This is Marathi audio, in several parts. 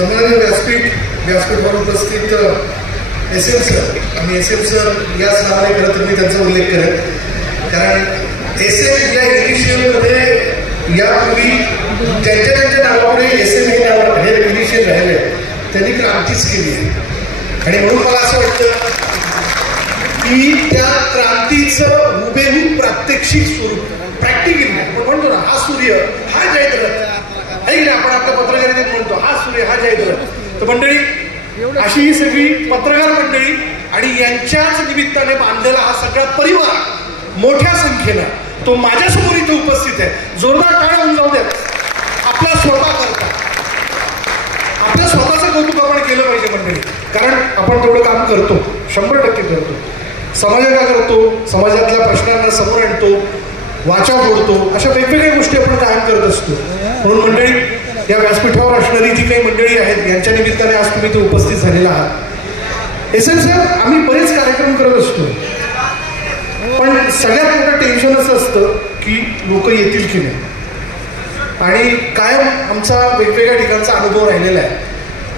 सन्माननीय व्यासपीठावर उपस्थित SM सर आणि SM सर याच नावाने खरं तर मी त्यांचा उल्लेख करेन, कारण SM या इनिशियलमध्ये यापूर्वी ज्यांच्या नावापुढे SM हे इनिशियल राहिले त्यांनी क्रांतीच केली आहे. आणि म्हणून मला असं वाटतं की त्या क्रांतीचं हुबेहूब प्रात्यक्षिक स्वरूप प्रॅक्टिकली आपण म्हणतो ना, हा सूर्य हा जयद्रथ आहे ना, आपण आपल्या पत्रकारितेत म्हणतो हा सूर्य हा जयद्रथ. तर मंडळी अशी ही सगळी पत्रकार मंडळी आणि यांच्याच निमित्ताने बांधलेला हा सगळा परिवार मोठ्या संख्येनं तो माझ्यासमोर इथे उपस्थित आहे. जोरदार टाळ्या होऊन जाऊ द्यात आपला स्वतः करता. आपल्या स्वतःचं कौतुक आपण केलं पाहिजे मंडळी, कारण आपण तेवढं काम करतो, 100% करतो. समाजाला करतो, समाजातल्या प्रश्नांना समोर आणतो, वाचा फोडतो, अशा वेगवेगळ्या गोष्टी आपण कायम करत असतो. म्हणून मंडळी या व्यासपीठावर असणारी जी काही मंडळी आहेत यांच्या निमित्ताने आज तुम्ही इथे उपस्थित झालेला आहात. SM सर, आम्ही बरेच कार्यक्रम करत असतो, पण सगळ्यात मोठं टेन्शन असं असतं की लोक येतील की नाही. आणि कायम आमचा वेगवेगळ्या ठिकाणचा अनुभव राहिलेला आहे.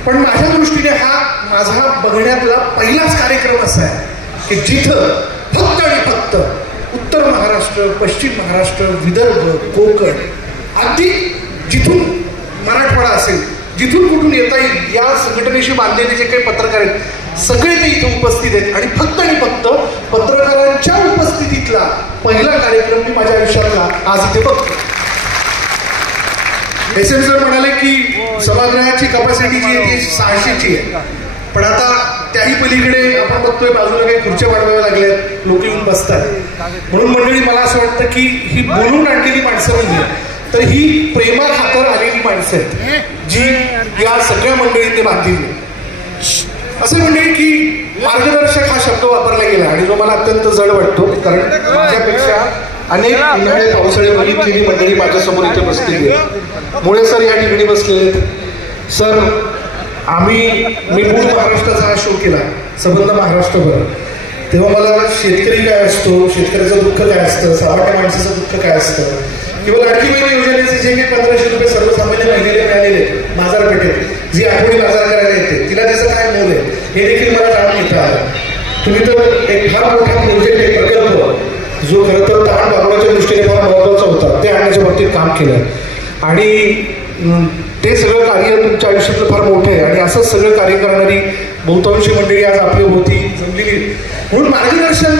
पण माझ्या दृष्टीने हा माझा बघण्यातला पहिलाच कार्यक्रम असा आहे की जिथं फक्त आणि फक्त उत्तर महाराष्ट्र, पश्चिम महाराष्ट्र, विदर्भ, कोकण, अगदी जिथून मराठवाडा असेल, जिथून कुठून येता येईल या संघटनेशी बांधलेले जे काही पत्रकार आहेत सगळे ते इथे उपस्थित आहेत. आणि फक्त पत्रकारांच्या उपस्थितीतला पहिला कार्यक्रम मी माझ्या आयुष्यातला आज इथे बघतो. SM सर म्हणाले की सभागृहाची कपॅसिटी जी आहे ती 600ची आहे, पण आता त्याही पलीकडे आपण बघतोय बाजूला काही खुर्च्या वाढवाव्या लागल्यात, लोक येऊन बसतात. म्हणून मंडळी मला असं वाटतं की ही बोलून आणलेली माणसं नाही, तर ही प्रेमा खातर आलेली माणसं आहेत जी या सगळ्या मंडळींनी बांधली. असं मंडळी की मार्गदर्शक हा शब्द वापरला गेला आणि जो मला अत्यंत जड वाटतो, कारण माझ्यापेक्षा अनेक उन्हाळे पावसाळे बघितलेली मंडळी माझ्यासमोर इथे बसलेली आहे. मुळे सर या ठिकाणी बसलेले आहेत. सर, मी मूळ महाराष्ट्राचा हा शो केला, संबंध महाराष्ट्रभर, तेव्हा मला शेतकरी काय असतो, शेतकऱ्याचं दुःख काय असतं, सामान्य माणसाचं दुःख काय असतं, किंवा लाडकी बहीण योजनेचे जे काही 1500 रुपये सर्वसामान्य महिलेला मिळालेले बाजारपेठेत, जी आठवडी बाजार करायला येते, तिला त्याचं काय मोल आहे हे देखील मला जाणून घेता आलं. तुम्ही तर एक फार मोठा प्रोजेक्ट, एक प्रकल्प जो खरं तर तहान भागवण्याच्या दृष्टीने फार महत्त्वाचा होता, ते आणण्याच्या बाबतीत काम केलं. आणि ते सगळं कार्य तुमच्या आयुष्यातलं फार मोठं आहे. आणि असंच सगळं कार्य करणारी बहुतांशी मंडळी आज आपली होती जमलेली. म्हणून मार्गदर्शन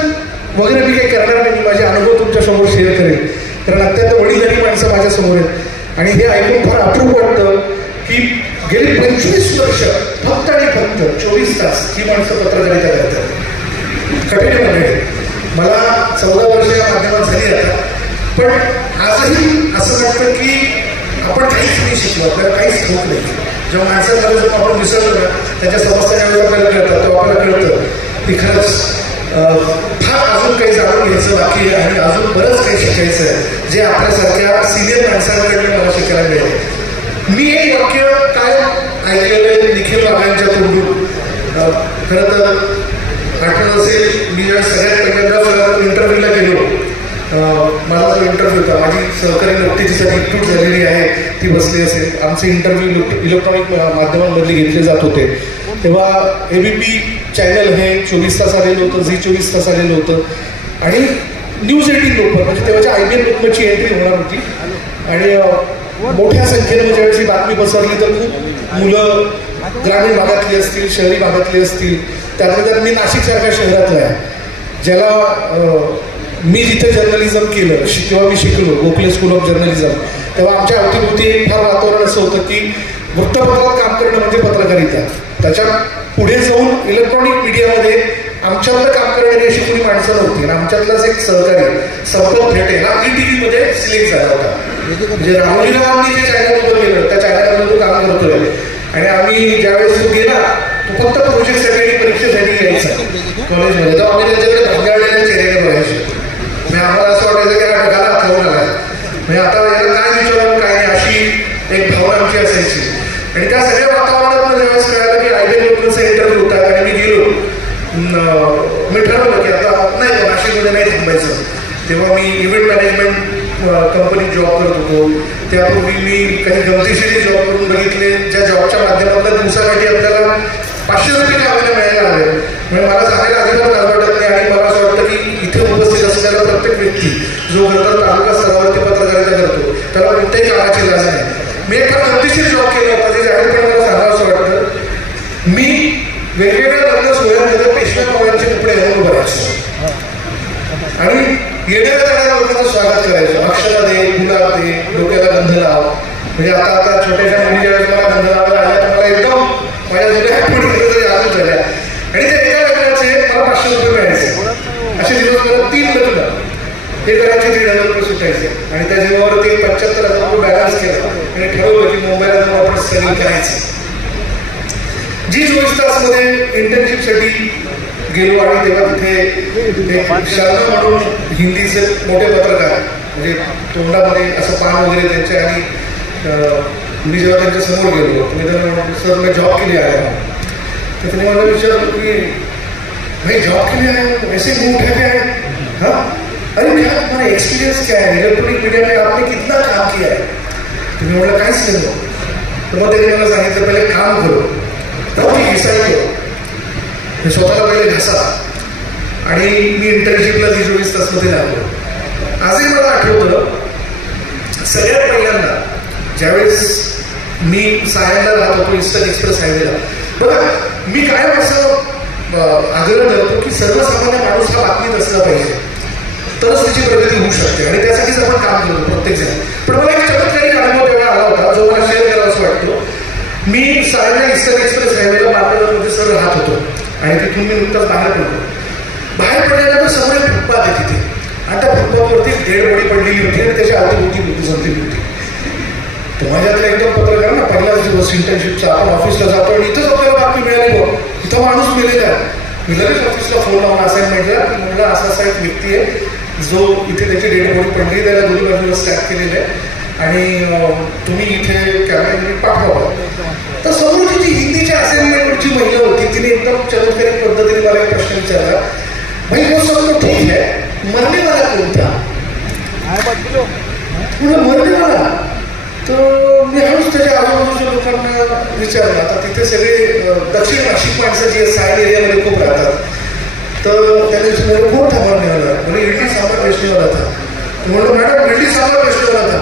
वगैरे मी काही करणार नाही, माझे अनुभव तुमच्यासमोर शेअर करेन, कारण अत्यंत वडीलधारी माणसं माझ्यासमोर आहेत. आणि हे ऐकून फार अप्रूप वाटतं की गेली 25 वर्ष फक्त आणि फक्त 24 तास ही माणसं पत्रकारिता करतात. कठीण मंडळी, मला 14 वर्ष या माध्यमात झाली आता, पण आजही असं वाटतं की आपण काहीच नाही शिकलो, आपल्याला काहीच होत नाही. जेव्हा माणसाला जेव्हा आपण विसरलो ना, त्याच्या समस्या ज्यावेळेस आपल्याला कळतात तेव्हा आपल्याला कळतं की खरंच फार अजून काही जाणून घ्यायचं बाकी आहे आणि अजून बरंच काही शिकायचं आहे जे आपल्यासारख्या सिनियर माणसांकडे मला शिकायला मिळेल. मी एक वाक्य काय ऐकलेलं निखिल बाबांच्या तोंडून, खरं तर आठवण असेल, मी ज्या सगळ्यात पहिल्यांदा इंटरव्ह्यूला गेलो, माझा जो इंटरव्ह्यू होता, माझी सहकारी नोकरीसाठी इनपुट झालेली आहे ती बसली असेल. आमचे इंटरव्ह्यू इलेक्ट्रॉनिक माध्यमांमधले घेतले जात होते, तेव्हा ABP चॅनल हे 24 तास आलेलं होतं, झी 24 तास आलेलं होतं, आणि न्यूज 18 लोकमत म्हणजे तेव्हाच्या IBN लोकमतची एंट्री होणार होती. आणि मोठ्या संख्येने ज्यावेळेस ही बातमी पसरली तर खूप मुलं ग्रामीण भागातली असतील, शहरी भागातली असतील, त्यातल्या मी नाशिकसारख्या शहरातलं आहे, ज्याला मी जिथे जर्नलिझम केलं तेव्हा मी शिकलो गोखले स्कूल ऑफ जर्नलिझम, तेव्हा आमच्या अवतीभोवती एक फार वातावरण असं होतं की वृत्तपत्रात काम करणं म्हणजे पत्रकारिता. त्याच्या पुढे जाऊन इलेक्ट्रॉनिक मीडियामध्ये आमच्यातलं काम करणारी अशी कोणी माणसं नव्हती. आणि आमच्यातलाच एक सहकारी संपत भेटे ना ETV मध्ये सिलेक्ट झाला होता, म्हणजे राहुलीरावांनी जे चॅनल उघडलेलं त्या चॅनलमध्ये तो काम करतोय. आणि आम्ही ज्यावेळेस तो गेला तो फक्त प्रोजेक्टसाठी परीक्षेसाठी यायचा कॉलेजमध्ये, तर आम्ही त्याच्याकडे धंगाळलेल्या चेहऱ्याने बघायचो. म्हणजे आम्हाला असं वाटायचं की हा ढगाला खाऊन आला, म्हणजे आता याला काय विचारून काय नाही अशी एक भावना आमची असायची. आणि त्या सगळ्या वातावरणात ज्यावेळेस कळालं की IBN लोकलचा इंटरव्ह्यू होता आणि मी गेलो, मी ठरवलं की आता नाही नाशिकमध्ये नाही थांबायचं. तेव्हा मी इव्हेंट मॅनेजमेंट कंपनीत जॉब करत होतो, त्यापूर्वी मी काही गमतीशीर जॉब करून बघितले, ज्या जॉबच्या माध्यमातून दिवसासाठी आपल्याला 500 रुपये कामाला मिळायला हवे. म्हणजे मला सांगायला अजिबात लाज वाटत नाही. आणि मला असं वाटतं की इथे उपस्थित असलेला प्रत्येक व्यक्ती जो खरं तालुका स्तरावरती पत्रकारिता करतो त्याला कोणत्याही कामाची लाज नाही. मी एक फार गमतीशीर जॉब केला होता, जे जाहीरपणे मला सांगावं असं वाटतं. मी वेगवेगळ्या लग्न सोहळ्यांमध्ये पेशव्या पावलांचे कपडे घालून उभं राहायचो आणि येणाऱ्या जाणाऱ्या लोकांचं स्वागत करायचं. अक्षरा दे, गुलाब दे, डोक्याला गंध लाव. म्हणजे आता छोट्याशा मुली ज्यावेळेस मला गंध लावायला आल्या तर मला एकदम माझ्या जुन्या आठवणी तरी आजच झाल्या. आणि त्या एका लग्नाचे मला 500 रुपये मिळायचे. असे दिवस मला 3 लग्न हे करायचे, 1,500 रुपये सुटायचे. आणि त्या जीवावरती 75,000 रुपये बॅलन्स केला आणि ठरवलं की मुंबईला जाऊन आपण स्टडी करायचं. जी 24 तासमध्ये इंटर्नशिपसाठी गेलो आणि तेव्हा तिथे शर्मा म्हणून हिंदीचे मोठे पत्रकार, म्हणजे तोंडामध्ये असं पान वगैरे त्यांचे. आणि मी जेव्हा त्यांच्या समोर गेलो मी त्यांना म्हणतो, सर मी जॉब के लिए आया हूँ. तर त्यांनी मला विचारलं की भाई जॉब के लिए आया हूँ, ऐसे मुंह उठा के आए? हाँ, अरे क्या तुम्हारा एक्सपीरियंस क्या है, इलेक्ट्रॉनिक मीडिया में आपने कितना काम किया है? तुम्ही म्हटलं काहीच नाही. तर मग त्यांनी मला सांगितलं पहिले काम करो, तब डिसाईड करो, स्वतःला पहिले घासा. आणि मी इंटर्नशिपला 24 तासमध्ये लागलो. आजही मला आठवतं सगळ्यात पहिल्यांदा ज्यावेळेस मी सायनला राहत होतो ईस्टर्न एक्सप्रेस हायवेला. बघा मी कायम असं आग्रह करतो की सर्वसामान्य माणूस हा बातमीत असला पाहिजे, तरच त्याची प्रगती होऊ शकते. आणि त्यासाठीच आपण काम करतो प्रत्येक जण. पण मला एक चमत्कारिक अनुभव तेव्हा आला होता जो मला शेअर करावा असं वाटतो. मी सायनला ईस्टर्न एक्सप्रेस हायवेला मार्केटमध्ये सर राहत होतो आणि तिथून मी नुकताच बाहेर पडलो. बाहेर पडल्यानंतर समोर एक फुटपाथ आहे तिथे आणि त्या फुटपाथवरती डेड बॉडी पडलेली होती आणि त्याची अवतीभोवती मृत्यू झालेली होती. तर माझ्यातला एकदम पत्रकार ना, पहिलाच दिवस इंटर्नशिपचा, आपण ऑफिसला जातो आणि इथंच आपल्याला बातमी मिळाली बघ इथं माणूस मेलेला आहे. मी लगेच ऑफिसला फोन लावून असाइनमेंटला की म्हटलं असा एक व्यक्ती आहे जो इथे त्याची डेड बॉडी पडली, त्याला दोन्ही बाजूला स्टॅक केलेलं आहे आणि तुम्ही इथे कॅमेरा पाठवा. तर समोरची जी हिंदीच्या असाइनमेंटची महिला होती तिने एकदम चमत्कारिक पद्धतीने मला एक प्रश्न विचारला, भाई वो सब तो ठीक है, मरने वाला कौन था? मरने वाला. तर मी हळूच त्याच्या आजूबाजूच्या लोकांना विचारलं. आता तिथे सगळे दक्षिण नाशिक माणसं जी सायड एरियामध्ये खूप राहतात. तर त्याने विचारलं कोण था मरने वाला? म्हणजे इडली सांबार वैष्णवला था. म्हणलं मॅडम इडली सांबार वैष्णवला था,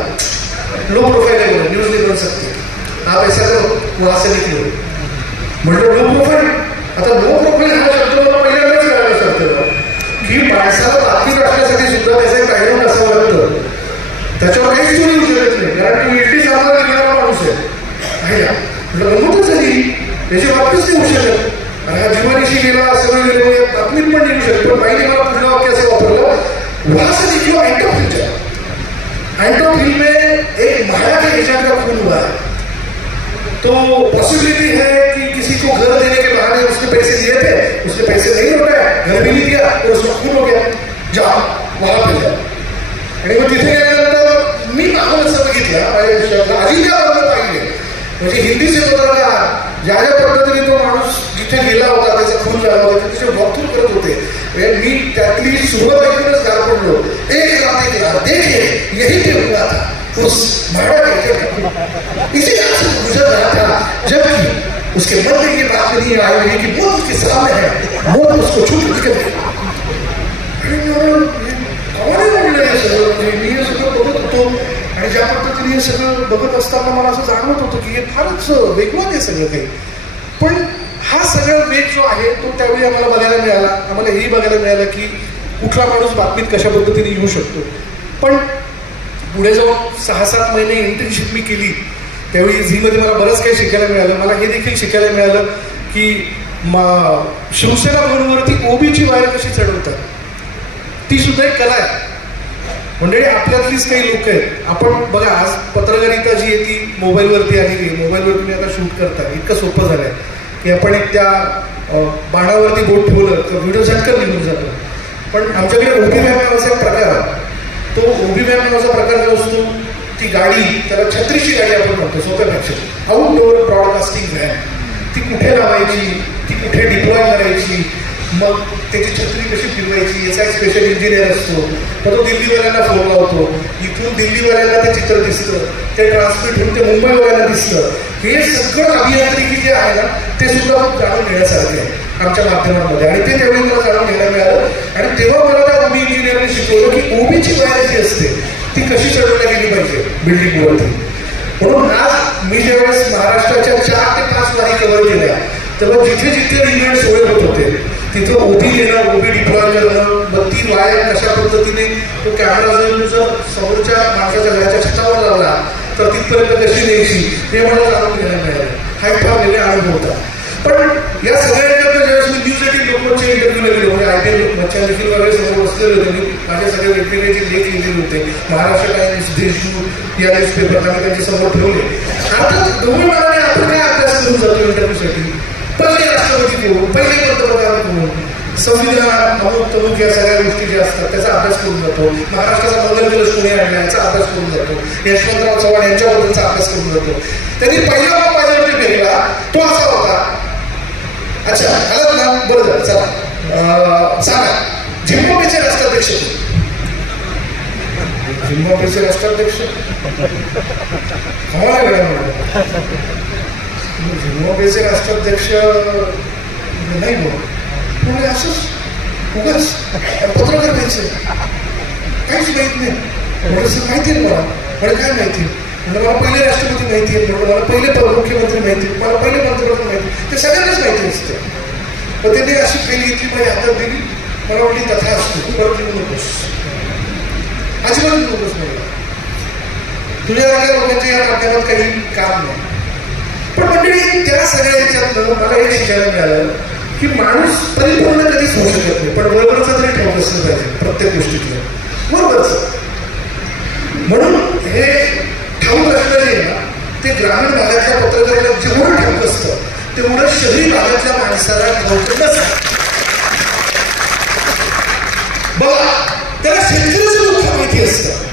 लो प्रोफाइल है, न्यूज नहीं बन सकती, आप ऐसा करो वहां से निकलो. म्हटलं लो प्रोफाइल. आता लो प्रोफाइल हा शब्द मला पहिल्यांदाच कळायला शकतो की माणसाला बातमी टाकण्यासाठी सुद्धा त्याचा एक बॅकग्राऊंड असावं लागतं. त्याच्यावर काहीच चोरी होऊ शकत नाही, कारण ती इडली सांबार घेणारा माणूस आहे. गमतच झाली, त्याची बातमीच नाही होऊ शकत. आणि हा जीवानीशी गेला सगळं गेलं बातमीत पण निघू शकतो. पण माहिती मला पुढलं वाक्य असं वापरलं, वहां से निकलो end of future. End of hill में एक महाराज के एजेंट का खून हुआ है, तो पॉसिबिलिटी है कि किसी को घर देने के बहाने उसने पैसे दिए थे, उसने पैसे नहीं लौटाए, घर भी नहीं दिया और उसका खून हो गया. जाओ वहां पे जाओ. आणि मग तिथे गेल्यानंतर मी मागून असं बघितलं माझ्या विषयाला आधी त्या बाजूला पाहिले. म्हणजे हिंदीचे पत्रकार ज्या ज्या पद्धतीने तो माणूस जिथे गेला होता त्याचा खून झाला होता त्याचे वक्तव्य करत होते. मी त्यातली सुरुवात ऐकूनच गार पडलो. एक रात देखिए यही पे हुआ था उस महाराज के इसी रात से गुजर रहा था, जबकि उसके मन में ये बात नहीं आई हुई कि मौत उसके सामने है, मौत उसको छूट निकल गई. मी हे सगळं बघत होतो आणि ज्या पद्धतीने हे सगळं बघत असताना मला असं जाणवत होतं की हे फारच वेगळं आहे सगळं काही. पण हा सगळा वेग जो आहे तो त्यावेळी आम्हाला बघायला मिळाला. आम्हाला हेही बघायला मिळालं की कुठला माणूस बातमीत कशा पद्धतीने येऊ शकतो. पण पुढे जाऊन 6-7 महिने इंटर्नशिप मी केली त्यावेळी झीमध्ये मला बरंच काही शिकायला मिळालं. मला हे देखील शिकायला मिळालं की शिवसेना भवनवरती ओबीची वायर कशी चढवतात, ती सुद्धा एक कला आहे. म्हणजे आपल्यातलीच काही लोक आहेत. आपण बघा आज पत्रकारिता जी आहे ती मोबाईलवरती आलेली आहे. मोबाईलवर तुम्ही आता शूट करता, इतकं सोपं झालं आहे की आपण एक त्या बाणावरती बोट ठेवलं तर व्हिडिओ झटकन निघून जातो. पण आमच्याकडे ओबी व्हॅन नावाचा एक प्रकार आहे. तो ओबी व्हॅन नावाचा प्रकार जो असतो ती गाडी, त्याला छत्रीची गाडी आपण म्हणतो सोप्या भाषेत, आउटडोअर ब्रॉडकास्टिंग व्हॅन. ती कुठे लावायची, ती कुठे डिप्लॉय करायची, मग त्याची छत्री कशी फिरवायची याचा एक स्पेशल इंजिनियर असतो. तर तो दिल्लीवाल्यांना फोन लावतो, इथून दिल्लीवाल्यांना ते चित्र दिसतं, ते ट्रान्समिट होऊन ते मुंबईवाल्यांना दिसतं. हे सगळं अभियांत्रिकी जे आहे ना ते सुद्धा जाणून घेण्यासारखे आहे आमच्या माध्यमांमध्ये. आणि ते त्यावेळी मला जाणून घ्यायला मिळालं. आणि तेव्हा मला त्या ओबी इंजिनियरने शिकवलं की ओबीची वायर जी असते ती कशी चढवल्या गेली पाहिजे बिल्डिंगवरती. म्हणून आज मी ज्यावेळेस महाराष्ट्राच्या 4 ते 5 वारी कव्हर केल्या तेव्हा जिथे जिथे इव्हेंट्स होत होते तिथं ओबी घेणं, ओबी डिप्लॉय करणं, मग ती वायर कशा पद्धतीने तो कॅमेरा जर समोरच्या माणसाच्या घराच्या छतावर लावला तर तिथपर्यंत कशी न्यायची हे मला जाणून घ्यायला मिळालं. हा एक फार वेगळा अनुभव होता. पण या सगळ्यांच्या ज्यावेळेस मी न्यूज 18 लोकांचे इंटरव्ह्यूला गेलो, म्हणजे IPL बच्चा देखील वगैरे समोर बसलेले होते. मी माझे सगळे वेगवेगळे जे लेख लिहिलेले होते, महाराष्ट्र टाइम्स, देशदूत या न्यूजपेपरला मी त्यांच्या समोर ठेवले. आता दोन मनाने आपण काय अभ्यास करून जातो इंटरव्ह्यूसाठी? पहिले राष्ट्रपती कोण, पहिले पंतप्रधान कोण, संविधान, अमुक या सगळ्या गोष्टी ज्या असतात त्याचा अभ्यास करून जातो. महाराष्ट्राचा नोबेल दिवस कोणी आणला याचा अभ्यास करून जातो. यशवंतराव चव्हाण यांच्याबद्दलचा अभ्यास करून जातो. त्यांनी पहिला मग माझ्यावरती फेकला तो असा होता. अच्छा आलात ना, बरं झालं. चला सांगा, झिम्बाब्वेचे राष्ट्राध्यक्ष कोण? झिम्बाब्वेचे राष्ट्राध्यक्ष आम्हाला वेळा म्हणा. झिम्बाब्वेचे राष्ट्राध्यक्ष नाही बोल म्हणजे असंच उगाच पत्रकार व्हायचं, काहीच माहित नाही. म्हणजे माहिती आहे मला, म्हणजे काय माहिती, म्हणजे मला पहिले राष्ट्रपती माहिती आहे, म्हणजे मला पहिले मुख्यमंत्री माहिती, मला पहिले पंतप्रधान माहिती, ते सगळ्यांनाच माहिती असतं. पण त्यांनी अशी फेल घेतली, माझी हातात दिली, मला वाटली तथा असतो, परत येऊ नकोस, अजिबात येऊ नकोस मला, तुझ्या लोकांच्या या माध्यमात काही काम नाही. पण मंडळी त्या सगळ्या याच्यातनं मला हे शिकायला मिळालं की माणूस परिपूर्ण कधीच होऊ शकत नाही, पण बरोबरचा तरी ठाऊक असलं पाहिजे प्रत्येक गोष्टीतलं, बरोबरच. म्हणून हे ठाऊक असलं जे ना ते ग्रामीण भागातल्या पत्रकाराला जेवढं ठाऊक असतं तेवढं शहरी भागातल्या माणसाला ठाऊक नसतं. बघा, त्याला शेतकऱ्याचं दुःख माहिती असतं,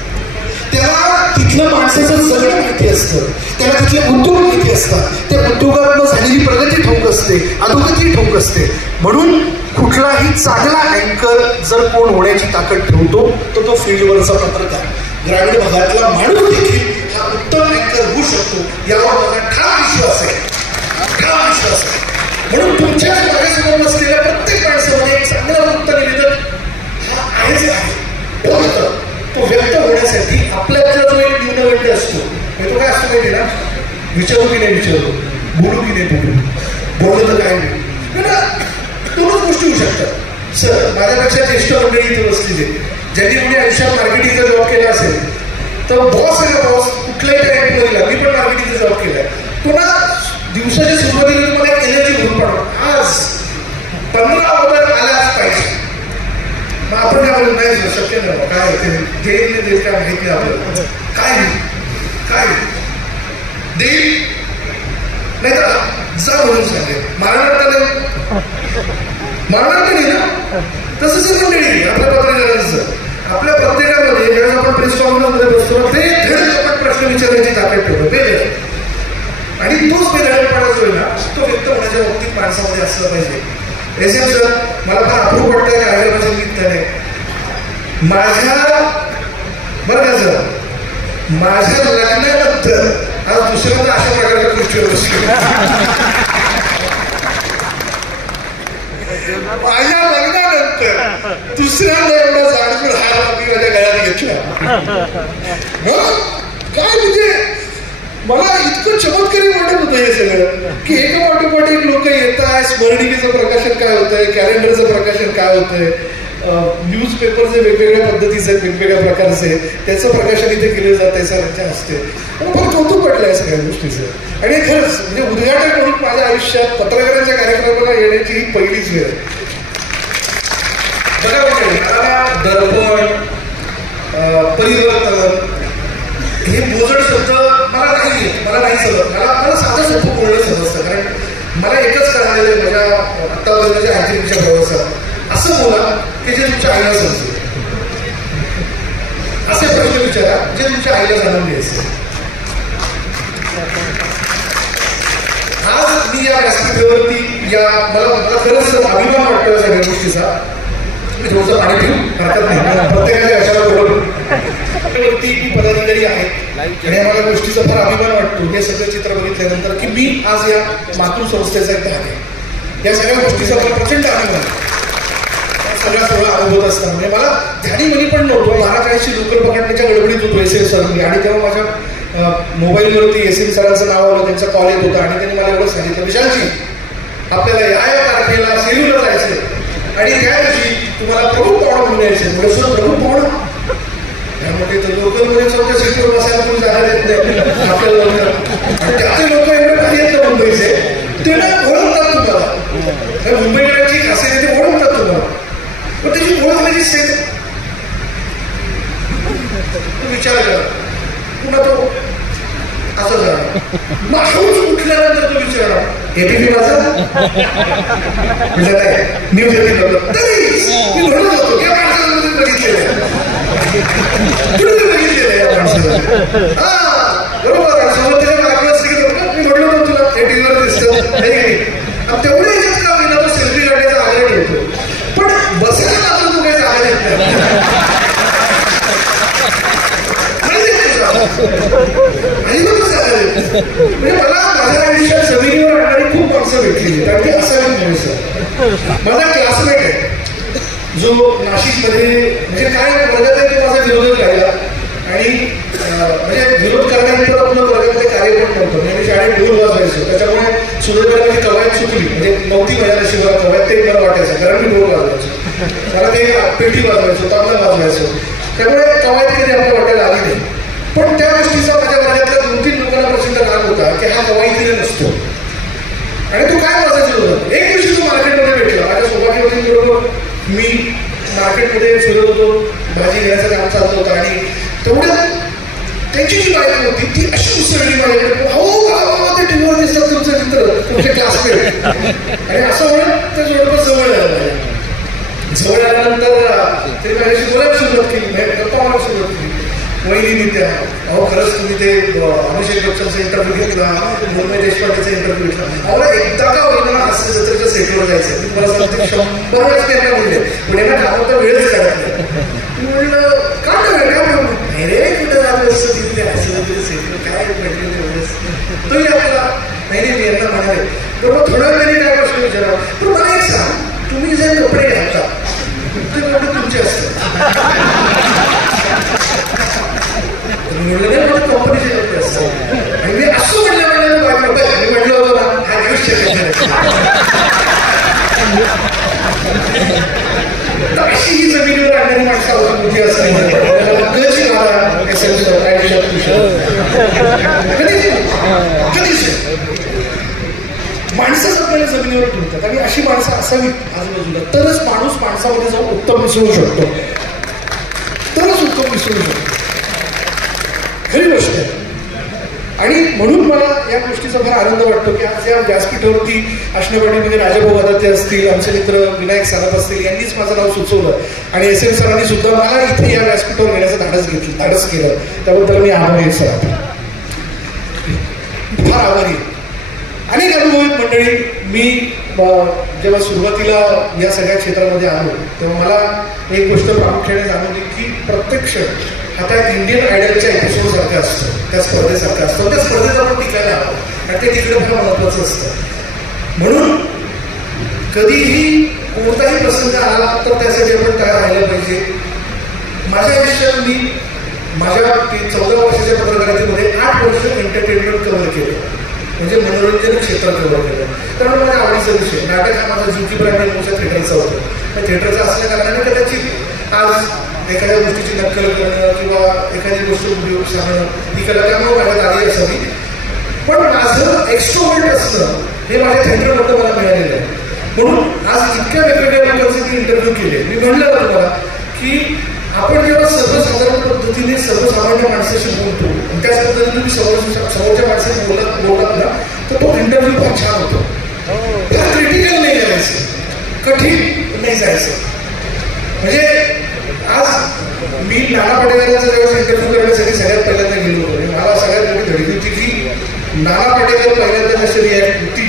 त्याला तिथलं माणसाचं जगणं माहिती असतं, त्याला तिथले उद्योग माहिती असतात, त्या उद्योगातनं झालेली प्रगती ठाऊक असते, अधोगती ठाऊक असते. म्हणून कुठलाही चांगला अँकर जर कोण होण्याची ताकद ठेवतो तर तो फील्डवरचा पत्रकार, ग्रामीण भागातला माणूस देखील हा उत्तम अँकर होऊ शकतो, यावर माझा ठाम विश्वास आहे, ठाम विश्वास आहे. म्हणून तुमच्या मागेसमोर बसलेल्या प्रत्येक माणसामध्ये एक चांगला वृत्त निवेदक हा आहेच आहे. तो व्यक्त होण्यासाठी आपल्याचा जो एक न्यूनगंड असतो तो काय असतो माहिती ना, विचारू की नाही विचारू, बोलू की नाही बोलू, बोललं तर काय नाही ना, दोनच गोष्टी होऊ शकतात. सर माझ्यापेक्षा ज्येष्ठ मंडळी इथे बसलेली, ज्यांनी म्हणजे आयुष्यात मार्केटिंगचा जॉब केला असेल तर बॉस आहे ना, बॉस कुठल्याही त्या एम्प्लॉईला, मी पण मार्केटिंगचा जॉब केलाय, तो ना दिवसाच्या सुरुवातीला तुम्हाला एक एनर्जी घेऊन पडतो, आज 15 ऑर्डर आल्याच पाहिजे. मग आपण काय बोलू, नाही शक्य नाही, काय देईल काय माहिती नाही आपल्याला, काय देईल नाही तर जा म्हणून सांगेल, मारणार तर नाही, मारणार तर नाही ना. तसंच मंडळी आपल्या पत्रकारांचं, आपल्या प्रत्येकामध्ये ज्यावेळेस आपण प्रेस कॉन्फरन्समध्ये बसतो ते धड आपण प्रश्न विचारण्याची ताकद ठेवतो बेधड, आणि तोच बेधडपणा जो आहे ना तो व्यक्त होण्याच्या बाबतीत माणसामध्ये असलं पाहिजे. एसएम सर, मला फार अप्रूप वाटतंय का आल्यापासून निमित्ताने माझ्या बरं का सर, माझ्या लग्नानंतर आज दुसऱ्यांदा अशा प्रकारच्या खुर्चीवर बसलो. माझ्या लग्नानंतर दुसऱ्यांदा एवढा जाडजूड हार मी माझ्या गळ्यात घेतला. काय म्हणजे मला इतकं चमत्कारी वाटत होतं हे सगळं की एका पाठोपाठ एक लोक येत आहे, स्मरणिकेचं प्रकाशन काय होतंय, कॅलेंडरचं प्रकाशन काय होतंय, न्यूजपेपरचे वेगवेगळ्या पद्धतीचे वेगवेगळ्या प्रकारचे त्याचं प्रकाशन इथे केलं जात आहे सरांच्या हस्ते. मला फार कौतुक वाटलं आहे सगळ्या गोष्टीचं. आणि खरंच म्हणजे उद्घाटन म्हणून माझ्या आयुष्यात पत्रकारांच्या कार्यक्रमाला येण्याची ही पहिलीच वेळ. बघा मला दर्पण, परिवर्तन हे बोजड शब्द मला नाही समजत, मला साधं सोपं बोलणं समजतं. कारण मला एकच कळालेलं आहे माझ्या आत्तापर्यंतच्या ॲक्टिव्हिटीच्या प्रवासात, असं बोला की जे तुमच्या आईला समजेल, असे प्रश्न विचारा जे तुमच्या आईला जाणून घ्यायचे. आज मी या व्यासपीठावरती मला खरंच अभिमान वाटतो या सगळ्या गोष्टीचा. मी थोडंसं पाणी पिऊ हरकत नाही, प्रत्येकाच्या कशाला वरती पदाधिकारी आहेत आणि आम्हाला गोष्टीचा फार अभिमान वाटतो हे सगळं चित्र बघितल्यानंतर की मी आज या मातृ संस्थेचा एक भाग आहे. या सगळ्या गोष्टीचा मला प्रचंड अभिमान सगळा सगळं अनुभवत असताना म्हणजे मला ध्यानीमनी पण नव्हतो. 12-40 लोकल पकडण्याच्या गडबडीत होतो एस एन सरांनी आणि तेव्हा माझ्या मोबाईलवरती एस एन सरांचं नाव आलं, त्यांचा कॉल येत होता आणि त्यांनी मला एवढं सांगितलं, विशालजी आपल्याला या तारखेला सेलूला जायचं आणि त्या दिवशी तुम्हाला प्रमुख पाहुणा म्हणून यायचं. म्हणजे सुद्धा प्रमुख पाहुणा त्यामुळे तर लोकलमध्ये चौथ्या सीटवर बसायला कोणी जागा देत नाही आपल्याला आणि त्याचे लोक एवढे भारी आहेत ना मुंबईचे, ते ना ओळखतात तुम्हाला. मुंबईकरांची खासियत ते ओळखतात तुम्हाला, पण त्याची ओळख म्हणजे सेट विचार करा पुन्हा तो असं झाला मग हळूच उठल्यानंतर तो विचारला एबीपी माझा म्हणजे काय न्यूज मी म्हणत होतो या माणसाला बघितलेलं या माणसाला हा बरोबर आहे समोर त्याच्या मार्ग असं की मी म्हणलो होतो तुला हे टीव्हीवर दिसतं तेवढे याच्यात का होईना तो सेल्फी काढण्याचा आग्रह ठेवतो पण बसायला मात्र तो काही जागा देत नाही. म्हणजे मला माझ्या आयुष्यात जमिनीवर आणणारी खूप माणसं भेटली कारण की असावी माणसं. माझा क्लासमेट आहे जो नाशिकमध्ये म्हणजे काय वर्गात आहे तो माझा विरोधच राहिला आणि म्हणजे विरोध करण्यानंतर आपलं वर्गामध्ये कार्य पण नव्हतं. म्हणजे मी शाळेत ढोल वाजवायचो त्याच्यामुळे सुदैवाने माझी कवायत चुकली म्हणजे नव्हती माझ्या नशिबाला कवायत ते मला वाटायचं कारण मी ढोल वाजवायचो मला ते पेटी वाजवायचो तबला वाजवायचो त्यामुळे कवायत कधी आपल्या वाटायला आली नाही. पण त्या गोष्टीचा माझ्या वर्गातल्या 2-3 लोकांना प्रचंड राग होता की हा कवायतीला नसतो आणि तो काय वाजायचं होतं. एक दिवशी तो मार्केटमध्ये भेटला माझ्या सौभाग्यवतींबरोबर मी मार्केटमध्ये फिरत होतो भाजी घेण्याचं काम चाललं होतं आणि तेवढं त्यांची जी बायको होती ती अशी उसळली माझ्याकडे हो ते टीव्हीवर दिसतात तुमचं मित्र तुमचे क्लासमेट आणि असं म्हणत ते जवळपास जवळ आलं. जवळ आल्यानंतर तरी माझ्याशी बोलायला सुरुवात केली गप्पा मारायला सुरुवात केली. वहिनी त्या अहो खरंच तुम्ही ते अभिषेक बच्चनचा इंटरव्ह्यू घेतला मुंबई देशपांडेचा इंटरव्ह्यू घेतला अहो एकदा का होईना हास्य जत्रेच्या सेटवर जायचं मी मला सांगते 100 वेळेस त्यांना बोलले पण यांना कामाचा वेळच काढत नाही. मी म्हणलं का वेळ काय नाही रे कुठं झालं असतं तिथे हास्य जत्रेच्या सेटवर काय भेटले तेवढंच तोही आपल्याला नाही मी यांना म्हणाले तर मग थोड्या वेळाने काय प्रश्न विचारा पण मला एक सांग तुम्ही जे कपडे घालता ते कपडे तुमचे असतात म्हणलं नाही मला कंपनीचे कपडे असतात आणि मी असं म्हणलं मी म्हटलं होतं ना हा आयुष्य अशी ही जमिनीवर आणणारी माणसं आवडून मोठी असते माणसंच आपल्याला जमिनीवर ठेवतात आणि अशी माणसं असावी आजूबाजूला तरच माणूस माणसामध्ये जाऊन उत्तम मिसळू शकतो तरच उत्तम मिसळू शकतो खरी गोष्ट आहे. आणि म्हणून मला या गोष्टीचा फार आनंद वाटतो की आज या व्यासपीठावरती आष्णेवाडीमध्ये राजाभाऊ गदाते असतील आमचे मित्र विनायक सानप असतील यांनीच माझं नाव सुचवलं आणि एस एन सरांनी सुद्धा मला इथे या व्यासपीठावर घेण्याचं धाडस केलं त्याबद्दल मी आभारी आहे सर फार आभारी. अनेक अनुभवित मंडळी मी जेव्हा सुरुवातीला या सगळ्या क्षेत्रामध्ये आलो तेव्हा मला एक गोष्ट प्रामुख्याने जाणवली की प्रत्यक्ष आता इंडियन आयडलच्या एपिसोड सारखं असतं त्या स्पर्धेसारखं असतं त्या स्पर्धेत आपण टिकायला हवं आणि ते तिकडे फार महत्वाचं असतं. म्हणून कधीही कोणताही प्रसंग आला तर त्यासाठी आपण तयार राहिलं पाहिजे. माझ्या आयुष्यात मी माझ्या 14 वर्षाच्या पत्रकारितेमध्ये 8 वर्ष एंटरटेनमेंट कव्हर केलं म्हणजे मनोरंजन क्षेत्र कव्हर केलं कारण माझ्या आवडीचा विषय नाटक हा माझा ज्योती ब्रँड मोठ्या थिएटरचा होता. थिएटरचा असल्या कारणाने कदाचित आज एखाद्या गोष्टीची नक्कल करणं किंवा एखादी गोष्ट व्हिडिओ सांगणं ही कला त्यामुळे माझ्यात आली असावी पण माझं एक्स्ट्रोवर्ट असणं हे माझ्या थिएटरमधलं मला मिळालेलं आहे. म्हणून आज इतक्या वेगवेगळ्या लोकांचे मी इंटरव्ह्यू केले. मी म्हणलं तुम्हाला की आपण जेव्हा सर्वसाधारण पद्धतीने सर्वसामान्य माणसाशी बोलतो त्याच पद्धतीने तुम्ही समोरच्या माणसाशी बोललात ना तर तो इंटरव्ह्यू फार छान होतो. फार क्रिटिकल नाही करायचं कठीण नाही जायचं. म्हणजे आज मी नाना पाटेकरांचा जेव्हा इंटरव्ह्यू करण्यासाठी सगळ्यात पहिल्यांदा गेलो होतो मला सगळ्यात मोठी धडकी होती की नाना पाटेकर पहिल्यांदा जशी रिॲक्ट होती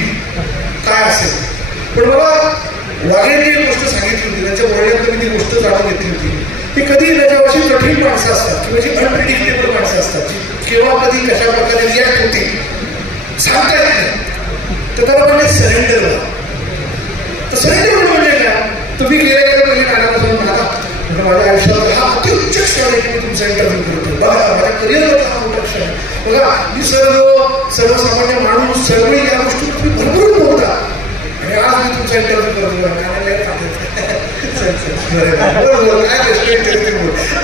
माणसं असतात किंवा जी अनप्रिडिक्टेबल माणसं असतात, जी केव्हा कधी कशा प्रकारे रिॲक्ट होती सांगता येत नाही, तर त्याला म्हणजे सरेंडर व्हा. तर सरेंडर म्हणजे काय, तुम्ही गेल्या पहिली कानापासून बघा, माझ्या आयुष्यात हा अत्युच्च क्षण आहे की मी तुमचा इंटरव्ह्यू करतो. बघा माझ्या करिअरमध्ये हा मोठा क्षण आहे. बघा मी सर्वसामान्य माणूस सर्व या गोष्टी तुम्ही भरभरून बोलता आणि आज मी तुमचा इंटरव्ह्यू करतो.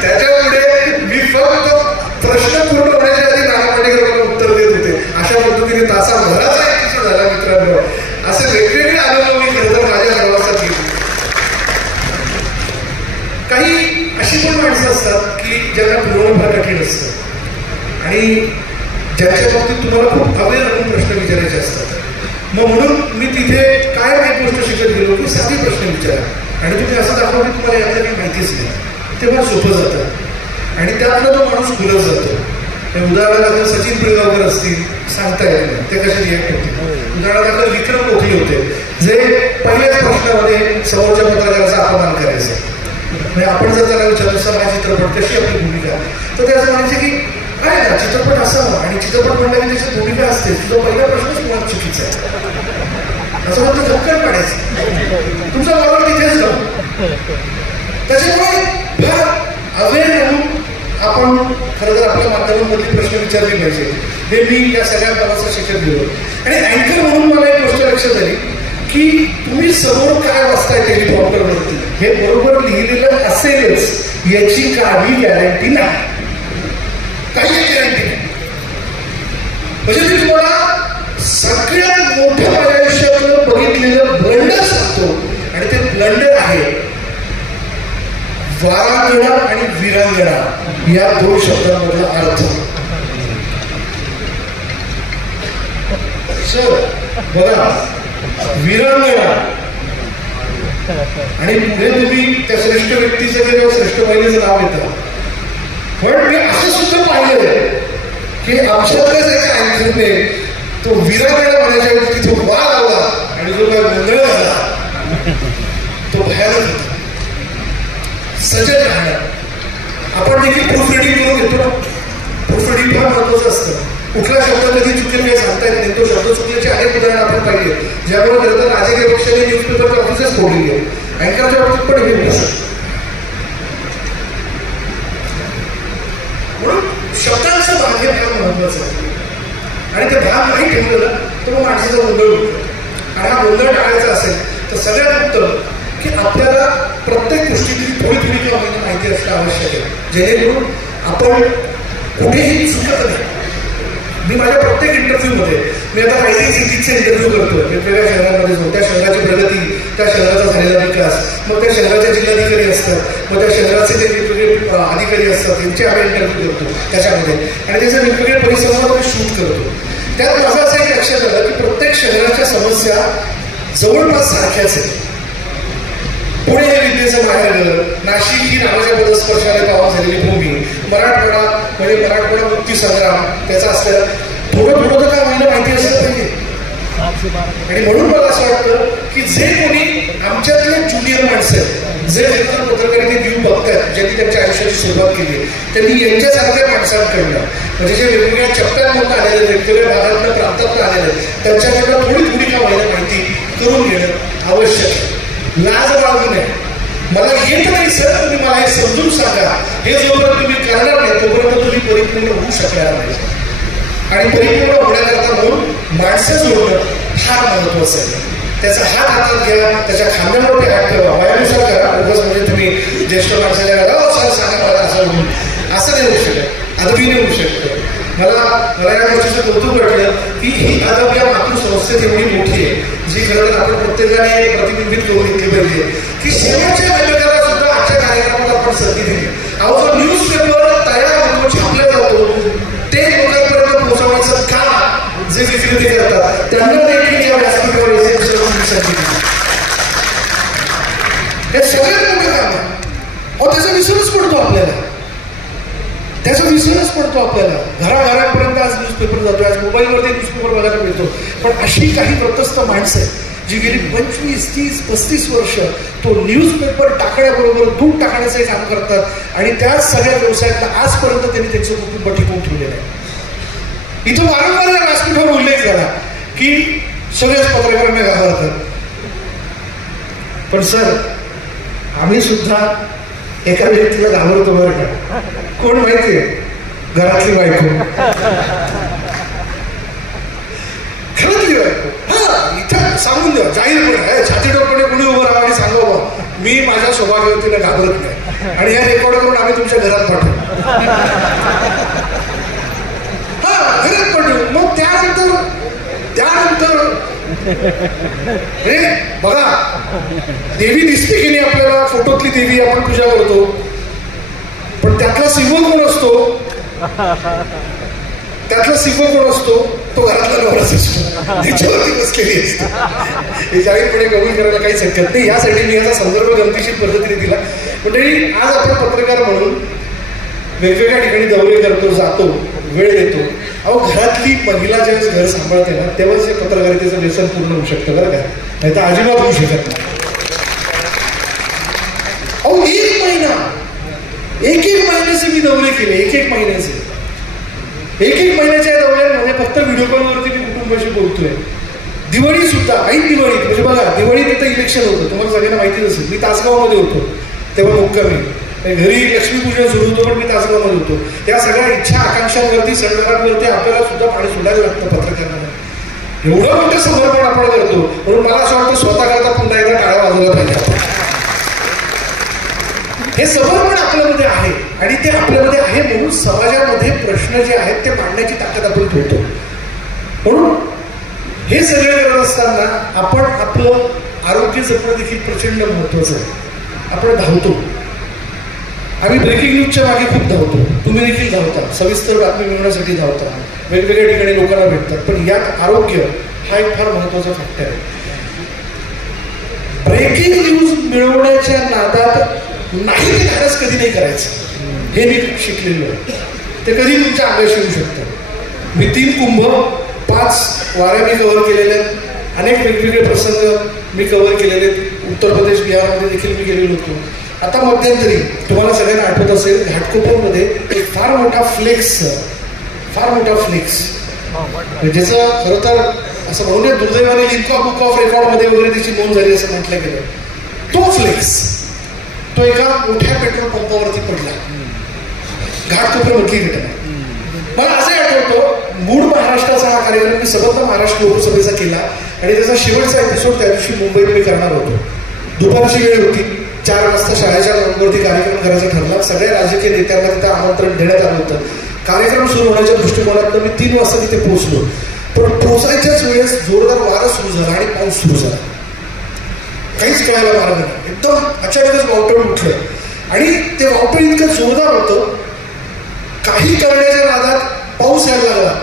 त्याच्यामुळे मी फक्त प्रश्न पूर्ण होण्याच्या आधी नाना पाटेकरांना उत्तर देत होते. अशा पद्धतीने तासाभराचा एक किस्सा झाला मित्रांनो. असे वेगवेगळे अनुभव मी खरं तर माझ्या प्रवासात घेतले. काही अशी पण माणसं असतात की ज्यांना पुरवणं फार कठीण असतं आणि ज्यांच्या बाबतीत तुम्हाला खूप अवेअर होऊन प्रश्न विचारायचे असतात. मग म्हणून मी तिथे काय एक गोष्ट शिकत गेलो की साधी प्रश्न विचारा आणि तुम्ही असं दाखवा की तुम्हाला यातलं काही माहितीच नाही. ते फार सोपं जातं आणि त्यातला तो माणूस खुलत जातो. उदाहरणार्थ सचिन पिळगावकर असतील, सांगता येत नाही ते कसे रिॲक्ट होते. उदाहरणार्थ विक्रम कोहली होते, जे पहिल्याच प्रश्नामध्ये समोरच्या पत्रकाराचा अपमान करायचा. म्हणजे आपण जर त्याला विचारलं सर हा चित्रपट कशी आपली भूमिका, तर ते असं म्हणायचे की काय ना चित्रपट असावा आणि चित्रपट म्हणलं की त्याची भूमिका असते. तुझा पहिला प्रश्नच मुळात चुकीचा आहे असं म्हटलं धक्कन पाडायचं. तुमचा बरोबर तिथेच जाऊ. त्याच्यामुळे फार अवेअर राहून आपण खरं तर आपल्या माध्यमांमधली प्रश्न विचारले पाहिजे. हे मी या सगळ्या प्रवासात शिकत गेलो. आणि अँकर म्हणून मला एक गोष्ट लक्षात आली की तुम्ही समोर काय वाचताय टेलिप्रॉम्प्टरवरती हे बरोबर लिहिलेलं असेलच याची काही गॅरंटी नाही. काही गॅरंटी नाही. म्हणजे मी तुम्हाला सगळ्यात मोठं माझ्या आयुष्यातलं बघितलेलं ब्लंडर सांगतो आणि ते ब्लंडर आहे वारांगणा आणि वीरांगणा या दोन शब्दांमधला अर्थ. सर बघा वीरांगणा आणि पुढे तुम्ही त्या श्रेष्ठ व्यक्तीचं किंवा श्रेष्ठ महिलेचं नाव घेता. पण मी असं सुद्धा पाहिलं की आमच्याकडेच एका अँकरने तो वीरांगणा म्हणायच्या वेळी तो वा लावला आणि जो काय गोंधळ झाला तो भयानक होता. सजग राहणार. आपण देखील प्रूफ रिडिंग करून घेतो ना. प्रूफ रिडिंग फार महत्वाचं असतं. कुठला शब्द कधी चुकेल काही सांगता येत नाही. तो शब्द चुकल्याचे अनेक उदाहरण आपण पाहिले, ज्यामुळे खरं तर राजकीय पक्षाने न्यूजपेपरच्या ऑफिसच फोडली आहे. अँकरच्या बाबतीत पण हे होऊ शकतं. म्हणून शब्दांचं भाग हे फार महत्वाचं आहे आणि ते भाग नाही ठेवलं तर मग माणसाचा गोंधळ होतो. आणि हा गोंधळ टाळायचा असेल तर सगळ्यात उत्तम की आपल्याला प्रत्येक गोष्टीतली थोडी थोडी किंवा माहिती असणं आवश्यक आहे, जेणेकरून आपण कुठेही चुकत नाही. मी माझ्या प्रत्येक इंटरव्ह्यूमध्ये मी आता रायटिंग सिटीजचे इंटरव्ह्यू करतो वेगवेगळ्या शहरांमध्ये जाऊन. त्या शहराची प्रगती, त्या शहराचा झालेला विकास, मग त्या शहराचे जिल्हाधिकारी असतात, मग त्या शहराचे जे वेगवेगळे अधिकारी असतात त्यांचे आम्ही इंटरव्ह्यू करतो त्याच्यामध्ये आणि त्याचे वेगवेगळे परिसरामध्ये शूट करतो. त्यात माझं असं एक लक्षात आलं की प्रत्येक शहराच्या समस्या जवळपास सारख्याच आहेत. पुणे हे विद्येचं माहेरघर, नाशिक ही नावाच्या पदस्पर्शाने पावन झालेली भूमी, मराठवाडा म्हणजे मराठवाडा मुक्ती संग्राम त्याचा असलेला थोडं थोडं तर काय महिला माहिती असलं पाहिजे. आणि म्हणून मला असं वाटतं की जे कोणी आमच्यातले ज्युनियर माणसं आहेत, जे पत्रकारिता व्ह्यू बघतात, ज्यांनी त्यांच्या आयुष्याची सुरुवात केली, त्यांनी यांच्यासारख्या माणसांकडनं म्हणजे जे वेगवेगळ्या चप्प्यांमधून आलेले, वेगवेगळ्या भागातल्या प्रांतातून आलेले, त्यांच्याकडनं थोडी थोडी का महिला माहिती करून घेणं आवश्यक आहे. लाज बाळगू नये. मला येत नाही सर, तुम्ही मला हे समजून सांगा. हे जोपर्यंत तुम्ही करणार नाही तोपर्यंत तुम्ही परिपूर्ण होऊ शकणार नाही. आणि परिपूर्ण होण्याकरता म्हणून माणसं जोडणं फार महत्वाचं आहे. त्याचा हात हातात घ्या, त्याच्या खांद्यावरती हात ठेवा, वयानुसार करा. उगाच म्हणजे तुम्ही ज्येष्ठ माणसाच्या घरात सर सांगा मला असं म्हणून असं नाही होऊ शकत, अदबी नाही होऊ शकतं. मला या गोष्टीचं कौतुक वाटलं की ही अदब या मातृसंस्थेत एवढी मोठी आहे, जी खरं तर आपण प्रत्येकाने प्रतिबिंबित करून घेतली पाहिजे की शेवटच्या लेखकाला सुद्धा आजच्या कार्यक्रमात आपण संधी दिली. अहो जो न्यूजपेपर तयार होतो, छापला जातो, ते लोकांपर्यंत पोहोचवण्याचं काम जे विक्रेते करतात त्यांना देखील या व्यासपीठावर संधी दिली. हे सगळ्यात मोठं काम आहे. अहो त्याचा विसरच पडतो आपल्याला, त्याचा विसरच पडतो आपल्याला. घराघरापर्यंत आज न्यूजपेपर जातो, आज मोबाईलवरती न्यूजपेपर बघायला मिळतो. पण अशी काही प्रतस्थ माणसं आहेत जी गेली 25, 30, 35 वर्ष तो न्यूजपेपर टाकण्याबरोबर दूध टाकण्याचं काम करतात आणि त्याच सगळ्या व्यवसायातला आजपर्यंत त्यांनी त्यांचं कुटुंब टिकवून ठेवलेलं आहे. इथं वारंवार या व्यासपीठावर उल्लेख झाला की सगळ्याच पत्रकारांना घाबरतात. पण सर, आम्ही सुद्धा एका व्यक्तीला घाबरतो बरं का. कोण माहितीये? घरातली बायको. घरातली बायको. हा, इथं सांगून द्या जाहीरपणे, छाती टोकपणे कोणी उभं राहा आणि सांगावं मी माझ्या स्वभावतीला घाबरत नाही आणि हे रेकॉर्ड करून आम्ही तुमच्या घरात पाठवू. हा, घरात पाठवू. मग त्यानंतर हे बघा, देवी दिसते की नाही आपल्याला, फोटोतली देवी आपण पूजा करतो, पण त्यातला सिंह कोण असतो? त्यातला सिंह कोण असतो? तो घरातला नवराच असतो, त्याच्यावरती बसलेली असते. हे जाहीरपणे कबूल करायला काहीच हरकत नाही. यासाठी मी याचा संदर्भ गमतीशीर पद्धतीने दिला. म्हणजे आज आपण पत्रकार म्हणून वेगवेगळ्या ठिकाणी दौरे करतो, जातो, वेळ देतो. अहो, घरातली महिला ज्यावेळेस घर सांभाळते ना, तेव्हाच हे पत्रकारितेचं व्यसन पूर्ण होऊ शकतं बरं का, नाही तर अजिबात होऊ शकत नाही. अहो, एक महिन्याचे मी दौरे केले, एक महिन्याच्या दौऱ्यांमध्ये फक्त व्हिडिओ कॉलवरती मी कुटुंबाशी बोलतोय. दिवाळी सुद्धा, ऐन दिवाळीत, म्हणजे बघा, दिवाळीत तिथं इलेक्शन होतं, तुम्हाला सगळ्यांना माहितीच असेल. मी तासगावमध्ये होतो तेव्हा मुक्कामी. घरी लक्ष्मीपूजन सुरू होतं, पण मी तासगावमध्ये होतो. त्या सगळ्या इच्छा आकांक्षांवरती, सणवारांवरती आपल्याला सुद्धा पाणी सोडायला लागतं पत्रकारांना. एवढं मोठं समर्पण आपण करतो, म्हणून मला असं वाटतं स्वतः करता पुन्हा एकदा टाळ्या वाजवल्या पाहिजे. हे समर्पण आपल्यामध्ये आहे आणि ते आपल्यामध्ये आहे म्हणून समाजामध्ये प्रश्न जे आहेत ते मांडण्याची ताकद आपण ठेवतो. म्हणून हे सगळे करत असताना आपण आपलं आरोग्य जपणं देखील प्रचंड महत्वाचं आहे. आपण धावतो, आम्ही ब्रेकिंग न्यूजच्या मागे खूप धावतो, तुम्ही देखील धावता, सविस्तर बातमी मिळवण्यासाठी धावता, वेगवेगळ्या ठिकाणी लोकांना भेटतात. पण यात आरोग्य हा एक फार महत्वाचा फॅक्टर आहे. ब्रेकिंग न्यूज मिळवण्याच्या नादात नाही ते धाडस कधी नाही करायचं, हे मी शिकलेलो आहे. ते कधी तुमच्या अंगाशी येऊ शकतं. मी 3 कुंभ, 5 वाऱ्या मी कव्हर केलेल्या आहेत. अनेक वेगवेगळे प्रसंग मी कव्हर केलेले आहेत. उत्तर प्रदेश, बिहारमध्ये देखील मी गेलेलो होतो. आता मध्यंतरी तुम्हाला सगळ्यांना आठवत असेल, घाटकोपरमध्ये एक फार मोठा फ्लेक्स, ज्याचं खरं तर असं म्हणून दुर्दैवाने लिंक बुक ऑफ रेकॉर्डमध्ये वगैरे त्याची नोंद झाली असं म्हटलं गेलं. तो फ्लेक्स तो एका मोठ्या पेट्रोल पंपावरती पडला. घाटकोपरमधली घटना. मला असंही आठवतं, मूळ महाराष्ट्राचा हा कार्यक्रम मी सबंध महाराष्ट्र लोकसभेचा केला आणि त्याचा शेवटचा एपिसोड त्या दिवशी मुंबईत मी करणार होतो. दुपारची वेळ होती, 4 वाजता शाळेच्या ग्राउंडवरती कार्यक्रम करायचा ठरला. सगळ्या राजकीय नेत्यांना तिथं आमंत्रण देण्यात आलं होतं. कार्यक्रम सुरू होण्याच्या दृष्टिकोनातून मी 3 वाजता तिथे पोहोचलो. पण पोहोचायच्याच वेळेस जोरदार वारं सुरू झाला आणि पाऊस सुरू झाला. काहीच कळायला मार्ग नाही. एकदम अचानकच वावटळ उठलं आणि ते वावटळ इतकं जोरदार होतं, काही करण्याच्या नादात पाऊस यायला लागला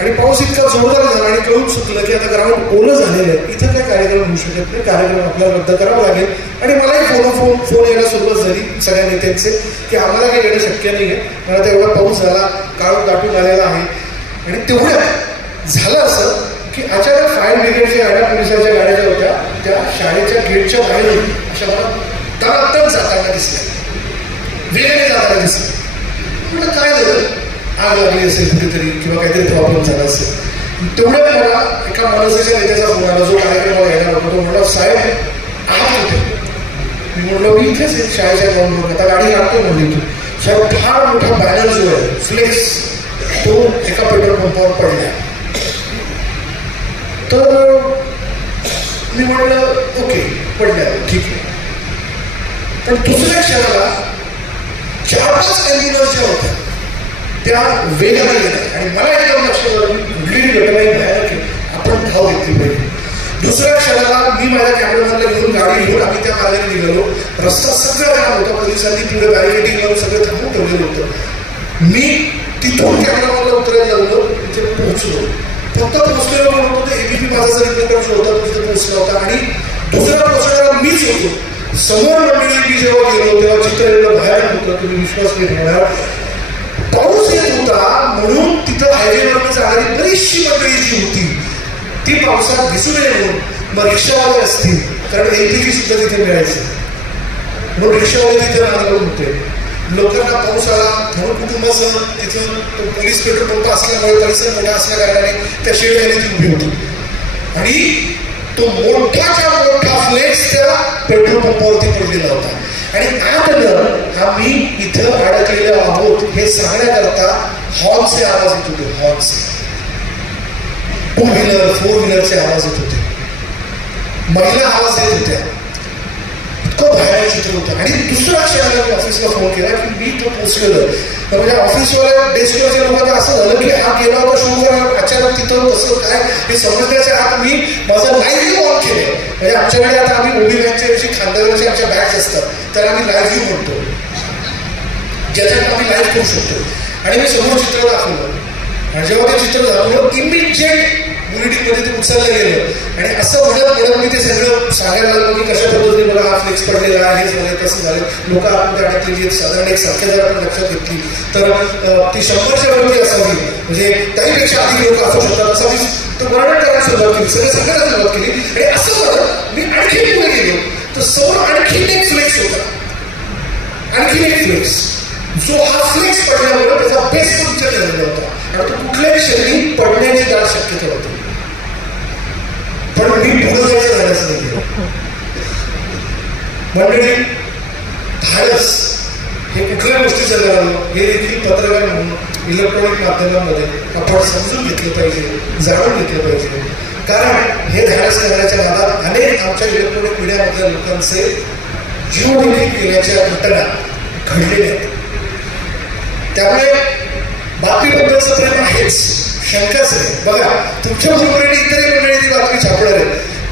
आणि पाऊस इतका जोरदार झाला आणि कळून चुकलं की आता ग्राउंड ओलं झालेलं आहे, इथं काय कार्यक्रम होऊ शकत नाही, कार्यक्रम आपल्याला रद्द करावा लागेल. आणि मलाही फोन यायला सुरुवात झाली सगळ्या नेत्यांचे की आम्हाला काही येणं शक्य नाही आहे, मला आता एवढा पाऊस झाला, काळून दाटून आलेला आहे. आणि तेवढ्यात झालं असं की अचानक फायर ब्रिगेडच्या गाड्या, पोलिसांच्या गाड्या ज्या होत्या त्या शाळेच्या गेटच्या बाहेर अशा मला तडातड जाताना दिसल्या, वेगळे जाताना दिसल्या. म्हटलं काय झालं, आग लागली असेल कुठेतरी किंवा काहीतरी प्रॉब्लेम झाला असेल. तेवढ्यात मला एका मनसेच्या नेत्याचा फोन आला, जो कार्यक्रमाला येणार होता. तो म्हणला, साहेब आहात होते? मी म्हणलं मी इथेच आहे शाळेच्या ग्राउंडवर, आता गाडी लागतो म्हणली तू. साहेब फार मोठा बॅनर जो आहे फ्लेक्स, तो एका पेट्रोल पंपावर पडला. तर मी म्हणलं ओके पडल्या, ठीक आहे. पण दुसऱ्या क्षणाला 4-5 ॲम्ब्युलन्स ज्या होत्या त्या वेगाने गेल्या आणि मला एकदम लक्षात आलं कुठलीही घटना ही भयानक आहे, आपण धाव घेतली पाहिजे. दुसऱ्या क्षणाला मी माझ्या कॅमेरामॅनला घेऊन गाडी घेऊन आम्ही त्या मार्गाने निघालो. रस्ता सगळा जाम होता, पोलिसांनी पुढे बॅरिकेडिंग लावून सगळं थांबून ठेवलेलं होतं. मी तिथून कॅमेरामॅनला उतरायला लागलो, तिथे पोहोचलो. फक्त पोहोचलेलो म्हणतो ते एबीपी माझा जर इकडे होता तिथे पोहोचला होता आणि दुसऱ्या पोहोचणारा मीच होतो. समोर मंडळी मी जेव्हा गेलो तेव्हा चित्र एवढं भयानक होतं, तुम्ही विश्वास नाही ठेवणार. पाऊस येत होता म्हणून तिथं हायवेवरनं जाणारी बरीचशी मंडळी जी होती ती पावसात दिसू नये म्हणून मग रिक्षावाले असतील, कारण LPG सुद्धा तिथे मिळायचं, म्हणून रिक्षावाले तिथे लागले होते. लोकांना पाऊस आला म्हणून कुटुंबासह तिथं पोलीस पेट्रोल पंप असल्यामुळे परिसर मोठा असल्या कारणाने त्या शेडखाली ती उभी होती आणि तो मोठाच्या मोठा फ्लेक्स त्या पेट्रोल पंपावरती पडलेला होता. आणि आतलं आम्ही इथं अडकलेलो आहोत हे सांगण्याकरता हॉर्नचे आवाज येत होते. हॉर्नचे 2 व्हीलर 4 व्हीलरचे आवाज येत होते, महिला आवाज येत होत्या. इतकं बाहेर चित्र होतं. आणि दुसऱ्या क्षणाला मी ऑफिसला फोन केला की मी इथं पोहोचलेलं. तर म्हणजे ऑफिसवाल्या डेस्कवरच्या लोकांना असं झालं की हा गेला होता शो करा, अचानक तिथं कसं काय हे समजण्याच्या आत मी माझं लाईव्ह ऑन केलं. म्हणजे आमच्याकडे आता आम्ही ओबी बँकच्या दिवशी खांद्यावरच्या आमच्या बॅग्स असतात, तर आम्ही लाईव्ह म्हणतो, ज्याच्यात आम्ही लाईव्ह करू शकतो. आणि मी समोर चित्र दाखवलं आणि जेव्हा ते चित्र दाखवलं इमिजिएट बुलेटिनमध्ये ते उचललं गेलं. आणि असं म्हणत मी ते सगळं सांगायला लागलो की कशा पद्धतीने मला हा फ्लेक्स पडलेला आहे, हे झालं कसं झालं. लोक आतमध्ये अडकलेली साधारण एक संख्या जर आपण लक्षात घेतली तर ती 100च्या वरती असावी, म्हणजे त्याहीपेक्षा अधिक लोक असू शकतात असावी. तो वर्णन करायला सुरुवात केली, सगळं सांगायला सुरुवात केली. आणि असं म्हणत मी आणखी पुढे गेलो तर समोर आणखीन एक फ्लेक्स होता, आणखीन एक फ्लेक्स, जो हा फ्लेक्स पडल्यामुळे त्याचा बेस पंक्चर झालेला होता आणि तो कुठल्याही क्षणी पडण्याची दाट शक्यता होती. पण मी पुढे जायचं धाडस नाही केलं. मंडळी, धाडस हे कुठल्या गोष्टीचं झालं हे देखील पत्रकार म्हणून इलेक्ट्रॉनिक माध्यमांमध्ये आपण समजून घेतलं पाहिजे, जाणून घेतलं पाहिजे. कारण हे धाडस करण्याच्या नादात अनेक आमच्या इलेक्ट्रॉनिक मीडियामधल्या लोकांचे जीव देखील गेल्याच्या घटना घडलेल्या आहेत. त्यामुळे बातमीबद्दलचं प्रेम आहेच, शंकाच आहे. बघा, तुमच्या बरोबर इतरही मंडळी ती बातमी छापणार आहे,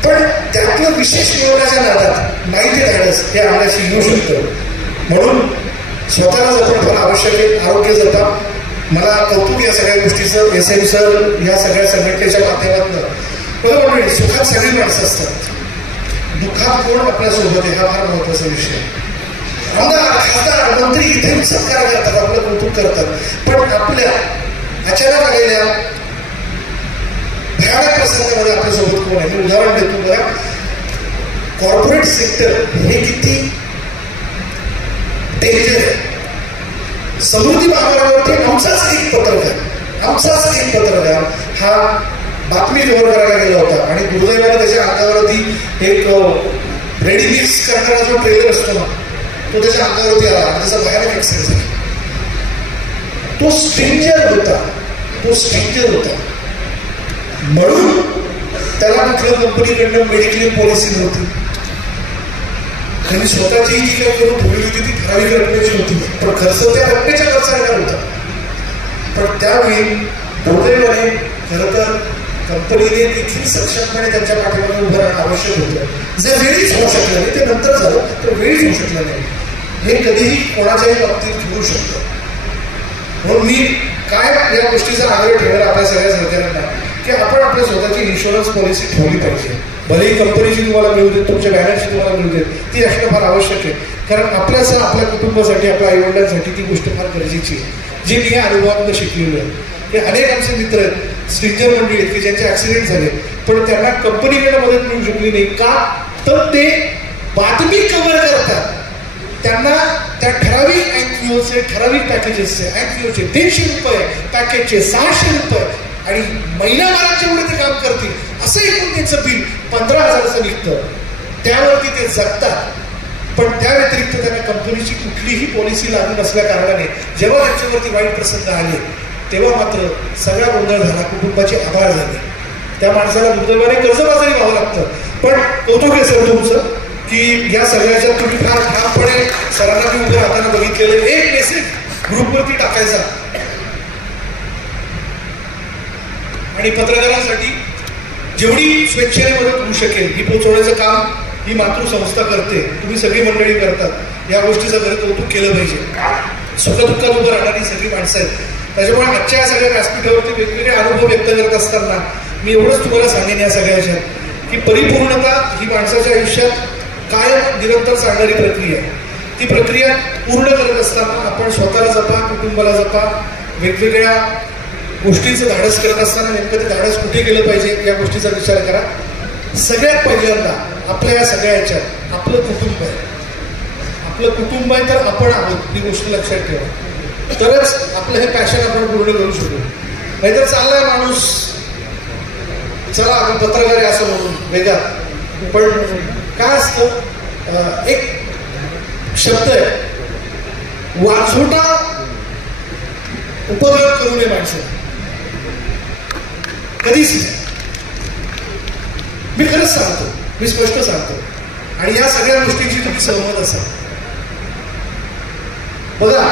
पण त्यातलं विशेष मिळवण्याच्या नादात माहिती धाडस हे अंगाशी येऊ शकतं. म्हणून स्वतःला जपणं फार आवश्यक आहे. आरोग्य जपा. मला कौतुक या सगळ्या गोष्टीचं, SM सर या सगळ्या संघटनेच्या माध्यमातून. बघा मंडळी, सुखात सगळी माणसं असतात, दुःखात कोण आपल्यासोबत आहे हा फार महत्वाचा विषय. आमदार, खासदार, मंत्री इथे सत्कार करतात, आपलं कौतुक करतात, पण आपल्या अचानक आलेल्या भयानक प्रसंगामध्ये आपल्यासोबत कोण आहे हे उदाहरण देतो. बघा, कॉर्पोरेट सेक्टर हे किती डेंजर आहे. समृद्धी महामार्गावरती आमचाच एक पत्रकार हा बातमी कव्हर करायला गेला होता आणि दुर्दैवाने त्याच्या अंगावरती एक रेडी मिक्स करणारा जो ट्रेलर असतो ना तो त्याच्या अंगावरती आला आणि त्याचा भयानक ऍक्सिडेंट झाला. तो स्ट्रेंजर होता म्हणून त्याला कुठल्या कंपनीकडनं मेडिक्लेम पॉलिसी नव्हती. त्यांनी स्वतःची जी काही करून ठेवली होती ती ठराविक रकमेची होती, पण खर्च त्या रकमेच्या खर्चाला होता. पण त्यावेळी दुर्दैवाने खरं तर कंपनीने देखील सक्षमपणे त्यांच्या पाठीमागे उभं राहणं आवश्यक होतं. जर वेळीच होऊ शकलं नाही, ते नंतर झालं तर वेळीच होऊ शकलं नाही. हे कधीही कोणाच्याही बाबतीत घडू शकतं. म्हणून मी काय या गोष्टीचा आग्रह ठेवला आपल्या सगळ्या सहकाऱ्यांना की आपण आपल्या स्वतःची इन्शुरन्स पॉलिसी ठेवली पाहिजे. भलेही कंपनीची तुम्हाला मिळू देत, तुमच्या बॅनरची तुम्हाला मिळू देत, ती असणं फार आवश्यक आहे. कारण आपल्यासह आपल्या कुटुंबासाठी, आपल्या आईवडिलांसाठी ती गोष्ट फार गरजेची आहे, जी मी या अनुभवातून शिकलेलो आहे. हे अनेक आमचे मित्र आहेत, स्ट्रेंजर मंडळी आहेत की ज्यांचे ऍक्सिडेंट झाले पण त्यांना कंपनीकडे मदत मिळू शकली नाही. का तर ते बातमी कव्हर करतात, त्यांना त्या ठराविक अँक्युओचे ठराविक पॅकेजेसचे अँक्युओचे 150 रुपये, पॅकेजचे 600 रुपये आणि महिनाभराच्या एवढे ते काम करतील असं एकूण त्यांचं बिल 15,000चं निघतं. त्यावरती ते जगतात. पण त्या व्यतिरिक्त त्यांना कंपनीची कुठलीही पॉलिसी लागू नसल्या कारणाने जेव्हा त्यांच्यावरती वाईट प्रसंग आले तेव्हा मात्र सगळा गोंधळ झाला, कुटुंबाची आभार झाली. त्या माणसाला दुर्दैवाने कर्जबाजारी व्हावं लागतं. पण कौतुक आहे सर तुमचं की या सगळ्याच्या तुम्ही फार ठामपणे सरांना मी उभं राहताना बघितलेलं एक मेसेज ग्रुपवरती टाकायचा आणि पत्रकारांसाठी जेवढी स्वेच्छेने मदत होऊ शकेल ही पोहोचवण्याचं काम ही मातृसंस्था करते, तुम्ही सगळी मंडळी करतात. या गोष्टीचं खरं कौतुक केलं पाहिजे. सुखदुःखात उभं राहणारी सगळी माणसं आहेत. त्याच्यामुळे आजच्या या सगळ्या व्यासपीठावरती वेगवेगळे अनुभव व्यक्त करत असताना मी एवढंच तुम्हाला सांगेन या सगळ्याच्या की परिपूर्णता ही माणसाच्या आयुष्यात कायम निरंतर चालणारी प्रक्रिया आहे. ती प्रक्रिया पूर्ण करत असताना आपण स्वतःला जपा, कुटुंबाला जपा, वेगवेगळ्या गोष्टींचं धाडस करत असताना नेमकं ते धाडस कुठे केलं पाहिजे या गोष्टीचा विचार करा. सगळ्यात पहिल्यांदा आपल्या या सगळ्या ह्याच्यात आपलं कुटुंब आहे. आपलं कुटुंब आहे तर आपण आहोत, ही गोष्ट लक्षात ठेवा. तरच आपलं हे पॅशन आपण पूर्ण करू शकू. नाहीतर चाललाय माणूस, चला आपण पत्रकार आहे असं म्हणून वेगळा. पण काय असतं, एक शब्द आहे, वाझोटा उपद्रव करू नये माणसाला, कधीच नाही. मी खरंच सांगतो, मी स्पष्ट सांगतो. आणि या सगळ्या गोष्टींची तुम्ही सहमत असाल. बघा,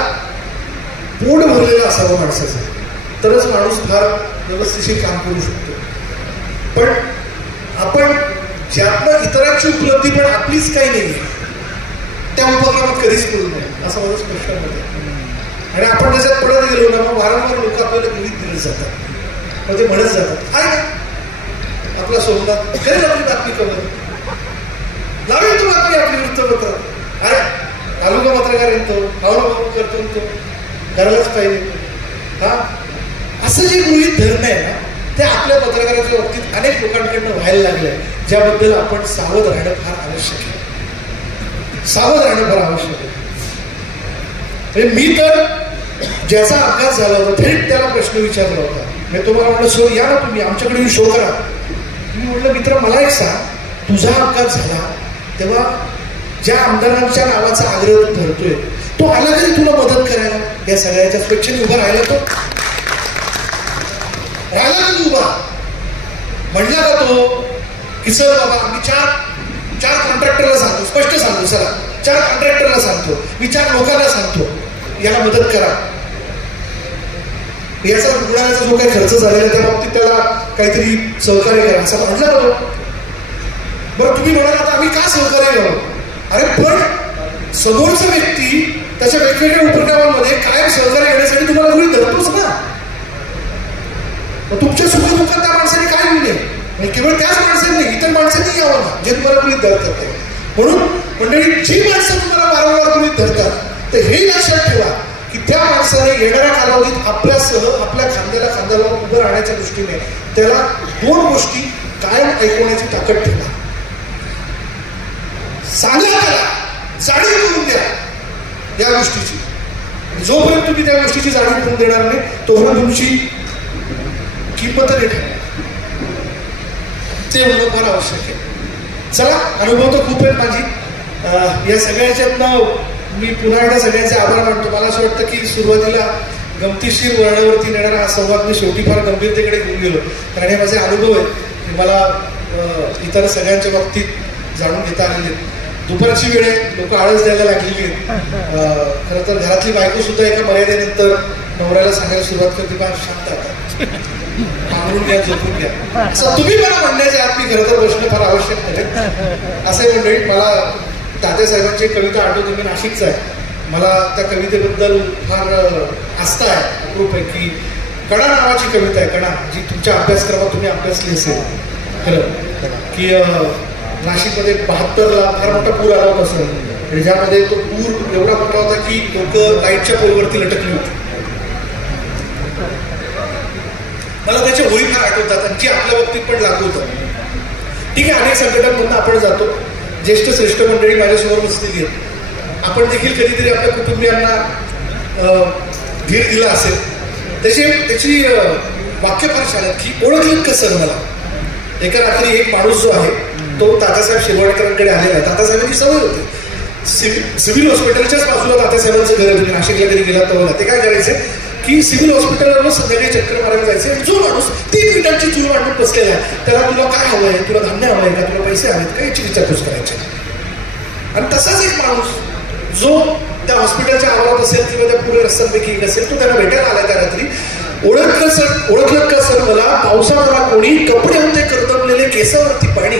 पोट भरलेलं असावं माणसाचं, तरच माणूस फार व्यवस्थिशीर काम करू शकतो. पण आपण ज्यातनं इतरांची उपलब्धी पण आपलीच काही नाही, त्या उपक्रमात कधीच करू नये असं माझं स्पष्ट मत आहे. आणि आपण त्याच्यात पडत गेलो ना, मग वारंवार लोक आपल्याला गृहीत दिले जातात, मग ते म्हणत जातात, आहे ना आपला सोमनाथ करेल आपली बातमी कवर, लावेल तो बातमी आपली वृत्तपत्र, अरे तालुका पत्रकार येतो, भाऊ करतो, तो करायलाच पाहिजे. हा, असं जे गृहीत धरणं आहे ना, ते आपल्या पत्रकाराच्या बाबतीत अनेक लोकांकडनं व्हायला लागलंय, ज्याबद्दल आपण सावध राहणं फार आवश्यक आहे. सावध राहणं फार आवश्यक आहे. मी तर ज्याचा अपघात झाला होता थेट त्याला प्रश्न विचारला होता. मी तुम्हाला म्हटलं, सो या ना तुम्ही आमच्याकडे येऊन शो करा. मी म्हटलं, मित्र मला एक सांग, तुझा अपघात झाला तेव्हा ज्या आमदारांच्या नावाचा आग्रह तू धरतोय, तो आला तरी तुला मदत करायला, या सगळ्याच्या स्वेच्छेने उभा राहिला, तो राहिला का तू उभा? म्हणला का तो की सर बाबा मी चार कॉन्ट्रॅक्टरला सांगतो, स्पष्ट सांगतो, सर 4 कॉन्ट्रॅक्टरला सांगतो, मी 4 लोकांना सांगतो, याला मदत करा. याचा रुग्णालयाचा जो काही खर्च झालेला त्या बाबतीत त्याला काहीतरी सहकार्य करा असं म्हटलं होतं. बरं तुम्ही म्हणाल आता आम्ही का सहकार्य करावं? अरे पण समोरचा व्यक्ती त्याच्या वेगवेगळ्या उपक्रमांमध्ये कायम सहकार्य घेण्यासाठी तुम्हाला गृहीत धरतोच ना. तुमच्या सुखदुःखात त्या माणसाने काय येऊ नये, केवळ त्याच माणसांनी इतर माणसांनी यावं ना जे तुम्हाला गृहीत धरतात. म्हणून मंडळी, जी माणसं तुम्हाला वारंवार गृहीत धरतात, तर हे लक्षात ठेवा की त्या माणसाने येणाऱ्या कालावधीत आपल्यासह आपल्या खांद्याला खांदा लावून उभं राहण्याच्या दृष्टीने त्याला 2 गोष्टी कायम ऐकवण्याची ताकद ठेवा. सांगा त्याला, जाणीव करून द्या या गोष्टीची. जोपर्यंत तुम्ही त्या गोष्टीची जाणीव करून देणार नाही, तोपर्यंत तुमची किंमत नाही ठेवा. ते होणं फार आवश्यक आहे. चला, अनुभव तर खूप आहेत माझी. या सगळ्याच्यातनं मी पुन्हा एकदा सगळ्यांचे आभार मानतो. मला असं वाटतं की सुरुवातीला गमतीशीर वर्णावरती नेणारा हा संवाद मी शेवटी फार गंभीरतेकडे घेऊन गेलो, कारण हे माझे अनुभव आहेत, की मला इतर सगळ्यांच्या बाबतीत जाणून घेता आलेले. दुपारची वेळ आहे, लोक आळस द्यायला लागलेली आहेत. खरं तर घरातली बायको सुद्धा एका मर्यादेनंतर नवऱ्याला सांगायला सुरुवात करते, बा शांत आता, पांघरून घ्या, झोपून घ्या, असं तुम्ही मला म्हणण्याच्या आत मी खरं तर प्रश्न फार आवश्यक नाही. असे मंडळी, मला तात्यासाहेबांची कविता आठवते, मी नाशिकचा आहे, मला त्या कवितेबद्दल फार आस्था आहे, अप्रूप आहे. की कणा नावाची कविता आहे, कणा, जी तुमच्या अभ्यासक्रमात तुम्ही अभ्यासली असेल. खरं की नाशिकमध्ये 72ला फार मोठा पूर आला होता सर, आणि ज्यामध्ये तो पूर एवढा मोठा होता की लोक लाईटच्या पोलवरती लटकली होती. मला त्याच्या ओळी फार आठवतात, आणि जी आपल्या बाबतीत पण लागू होतात. ठीक आहे, अनेक संकटांमधून आपण जातो. ज्येष्ठ श्रेष्ठ मंडळी माझ्यासमोर बसलेली आहेत. आपण देखील कधीतरी आपल्या कुटुंबियांना धीर दिला असेल. त्याची वाक्य फार छान आहेत की ओळखलं कसं मला. एका रात्री एक माणूस जो आहे तो तात्यासाहेब शिरवाडकरांकडे आलेला आहे. तात्यासाहेबांची सवय होती, सिव्हिल हॉस्पिटलच्याच बाजूला तात्यासाहेबांचं घर आहे. तुम्ही नाशिकला कधी गेला तर ते काय करायचे की सिव्हिल हॉस्पिटलवर संध्याकाळी चक्कर मारायला जायचे. जो माणूस 3 मिनिटांची चूल मांडून बसलेला आहे, त्याला तुला काय हवं आहे, तुला धान्य हवं आहे का, तुला पैसे हवेत का, याची विचारपूस करायची. आणि तसाच एक माणूस जो त्या हॉस्पिटलच्या आवारात असेल किंवा त्या पुढे रस्त्यांपैकी एक असेल, तो त्यांना भेटायला आला त्या रात्री. ओळखलं का सर मला, पावसाळा कोणी, कपडे होते करदमलेले, केसावरती पाणी,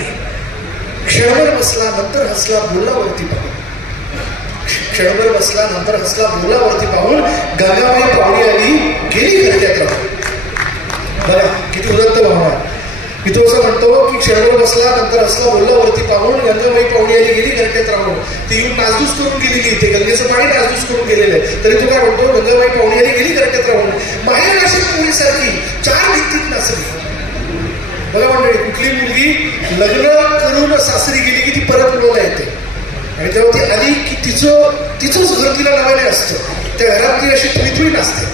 क्षणभर बसला नंतर हसला बोलावरती पाहून, क्षणभर बसला नंतर हसला बोलावरती पाहून, गंगाबाई पाहुणी आली गेली घरट्यात राहून. बघा किती उदत्त भावना. मी तो असं म्हणतो की क्षणभर बसला नंतर हसला बोलावरती पाहून, गंगाबाई पाहुणी आली गेली घरट्यात राहून. ती येऊन नासधूस करून गेलेली, ते गंगेचं पाणी नासधूस करून गेलेलं आहे, तरी तू काय म्हणतो, गंगाबाई पाहुणी आली गेली घरट्यात राहून. माहेर नाशिक पोळीसारखी 4 भिंतीत नाचली. बघा मंडळी, कुठली मुलगी लग्न करून सासरी गेली की ती परत मुलाला येते आणि तेव्हा ती आली की तिचंच घर तिला नव्याने असतं, त्या घरात ती अशी थुई नसते.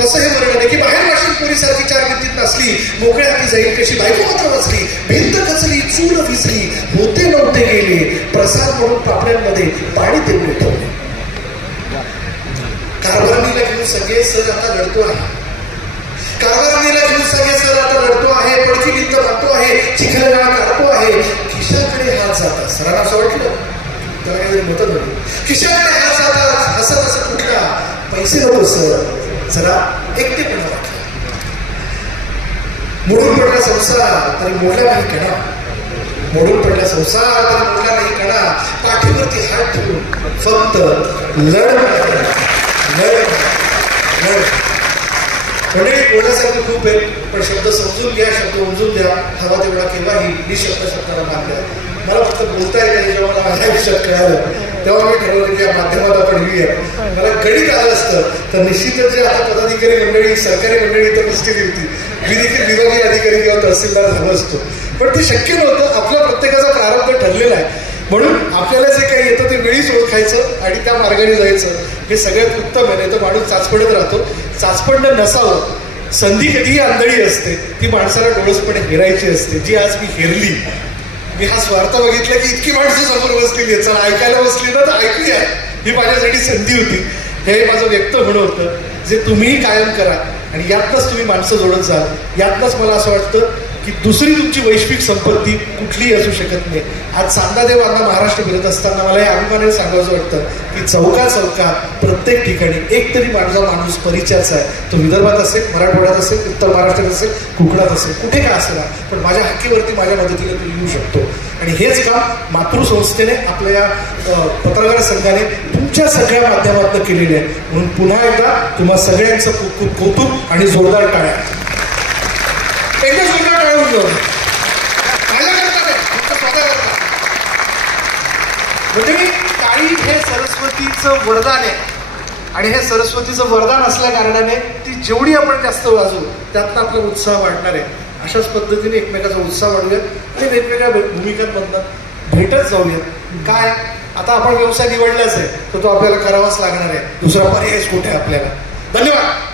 तसं हे वर्णन आहे की बाहेर वाशिम पोरीसारखी चार भिंतीत नसली, मोकळ्या हाती जाईल कशी बायको मात्र वाचली, भिंत कचली चूल विसली, होते नव्हते गेले, प्रसाद म्हणून पापड्यांमध्ये पाणी तेवढे ठेवले. कारभारणीला घेऊन सगळे सर आता लढतो आहे, कारभारणीला घेऊन सगळे सर आता लढतो आहे, पडकी भिंत राहतो आहे, चिखलगाळा काढतो आहे, खिशाकडे हात जातात. सरांना असं वाटलं त्याला काहीतरी मत झाली, खिशाकडे हात जातात, हसत असं कुठला पैसे नको सर, जरा एकटेपणा वाटला. मोडून पडला संसार तरी मोडला नाही कणा, मोडून पडला संसार तरी मोडला नाही कणा, पाठीवरती हात ठेवून फक्त लढ लढ लढ. म्हणजे बोलण्यासारखं खूप आहे, पण शब्द समजून घ्या, शब्द उमजून द्या, हवा तेवढा केव्हाही निशब्द शब्दाला मानल्या. मला फक्त बोलता येईल जेव्हा मला माझ्या विषयात कळालं तेव्हा मी ठरवलं की या माध्यमात आपण येऊया. मला गणित आलं असतं तर निश्चितच जे आता पदाधिकारी मंडळी, सरकारी मंडळी तर नसतील होती, मी देखील विभागीय अधिकारी किंवा तहसीलदार झालो असतो, पण ते शक्य नव्हतं. आपला प्रत्येकाचा प्रारंभ ठरलेला आहे, म्हणून आपल्याला जे काही येतं ते वेळीच ओळखायचं आणि त्या मार्गाने जायचं, हे सगळ्यात उत्तम आहे. नाही तर माणूस चाचपडत राहतो. चाचपडणं नसावं. संधी कधीही आंधळी असते, ती माणसाला डोळसपणे हेरायची असते, जी आज मी हेरली. मी हा स्वार्थ बघितला की इतकी माणसं समोर बसलेली आहेत, चला ऐकायला बसली ना तर ऐकूया, ही माझ्यासाठी संधी होती. हे माझं व्यक्त होणं होतं, जे तुम्हीही कायम करा आणि यातनंच तुम्ही माणसं जोडत जाल. यातनंच मला असं वाटतं की दुसरी तुमची वैश्विक संपत्ती कुठलीही असू शकत नाही. आज चांदादेवांना महाराष्ट्र फिरत असताना मला हे अभिमानाने सांगायचं वाटतं की चौकात प्रत्येक ठिकाणी एक तरी माझा माणूस परिचयाचा आहे. तो विदर्भात असेल, मराठवाड्यात असेल, उत्तर महाराष्ट्रात असेल, कोकणात असेल, कुठे का असेल, पण माझ्या हक्कीवरती माझ्या मदतीला तो येऊ शकतो. आणि हेच काम मातृसंस्थेने आपल्या या पत्रकार संघाने तुमच्या सगळ्या माध्यमातून केलेले आहे. म्हणून पुन्हा एकदा तुम्हा सगळ्यांचं खूप कौतुक आणि जोरदार टाळ्या. एकदा जोरदार टाळ्या होऊन जाऊ. म्हणजे टाळी हे सरस्वतीचं वरदान आहे आणि हे सरस्वतीचं वरदान असल्या कारणाने ती जेवढी आपण जास्त वाजवू त्यातनं आपला उत्साह वाढणार आहे. अशाच पद्धतीने एकमेकाचा उत्साह वाढूयात आणि वेगवेगळ्या भूमिकांमधनं भेटत जाऊयात. काय आता आपण व्यवसाय निवडलाच आहे तर तो आपल्याला करावाच लागणार आहे, दुसरा पर्यायच कुठे आपल्याला. धन्यवाद.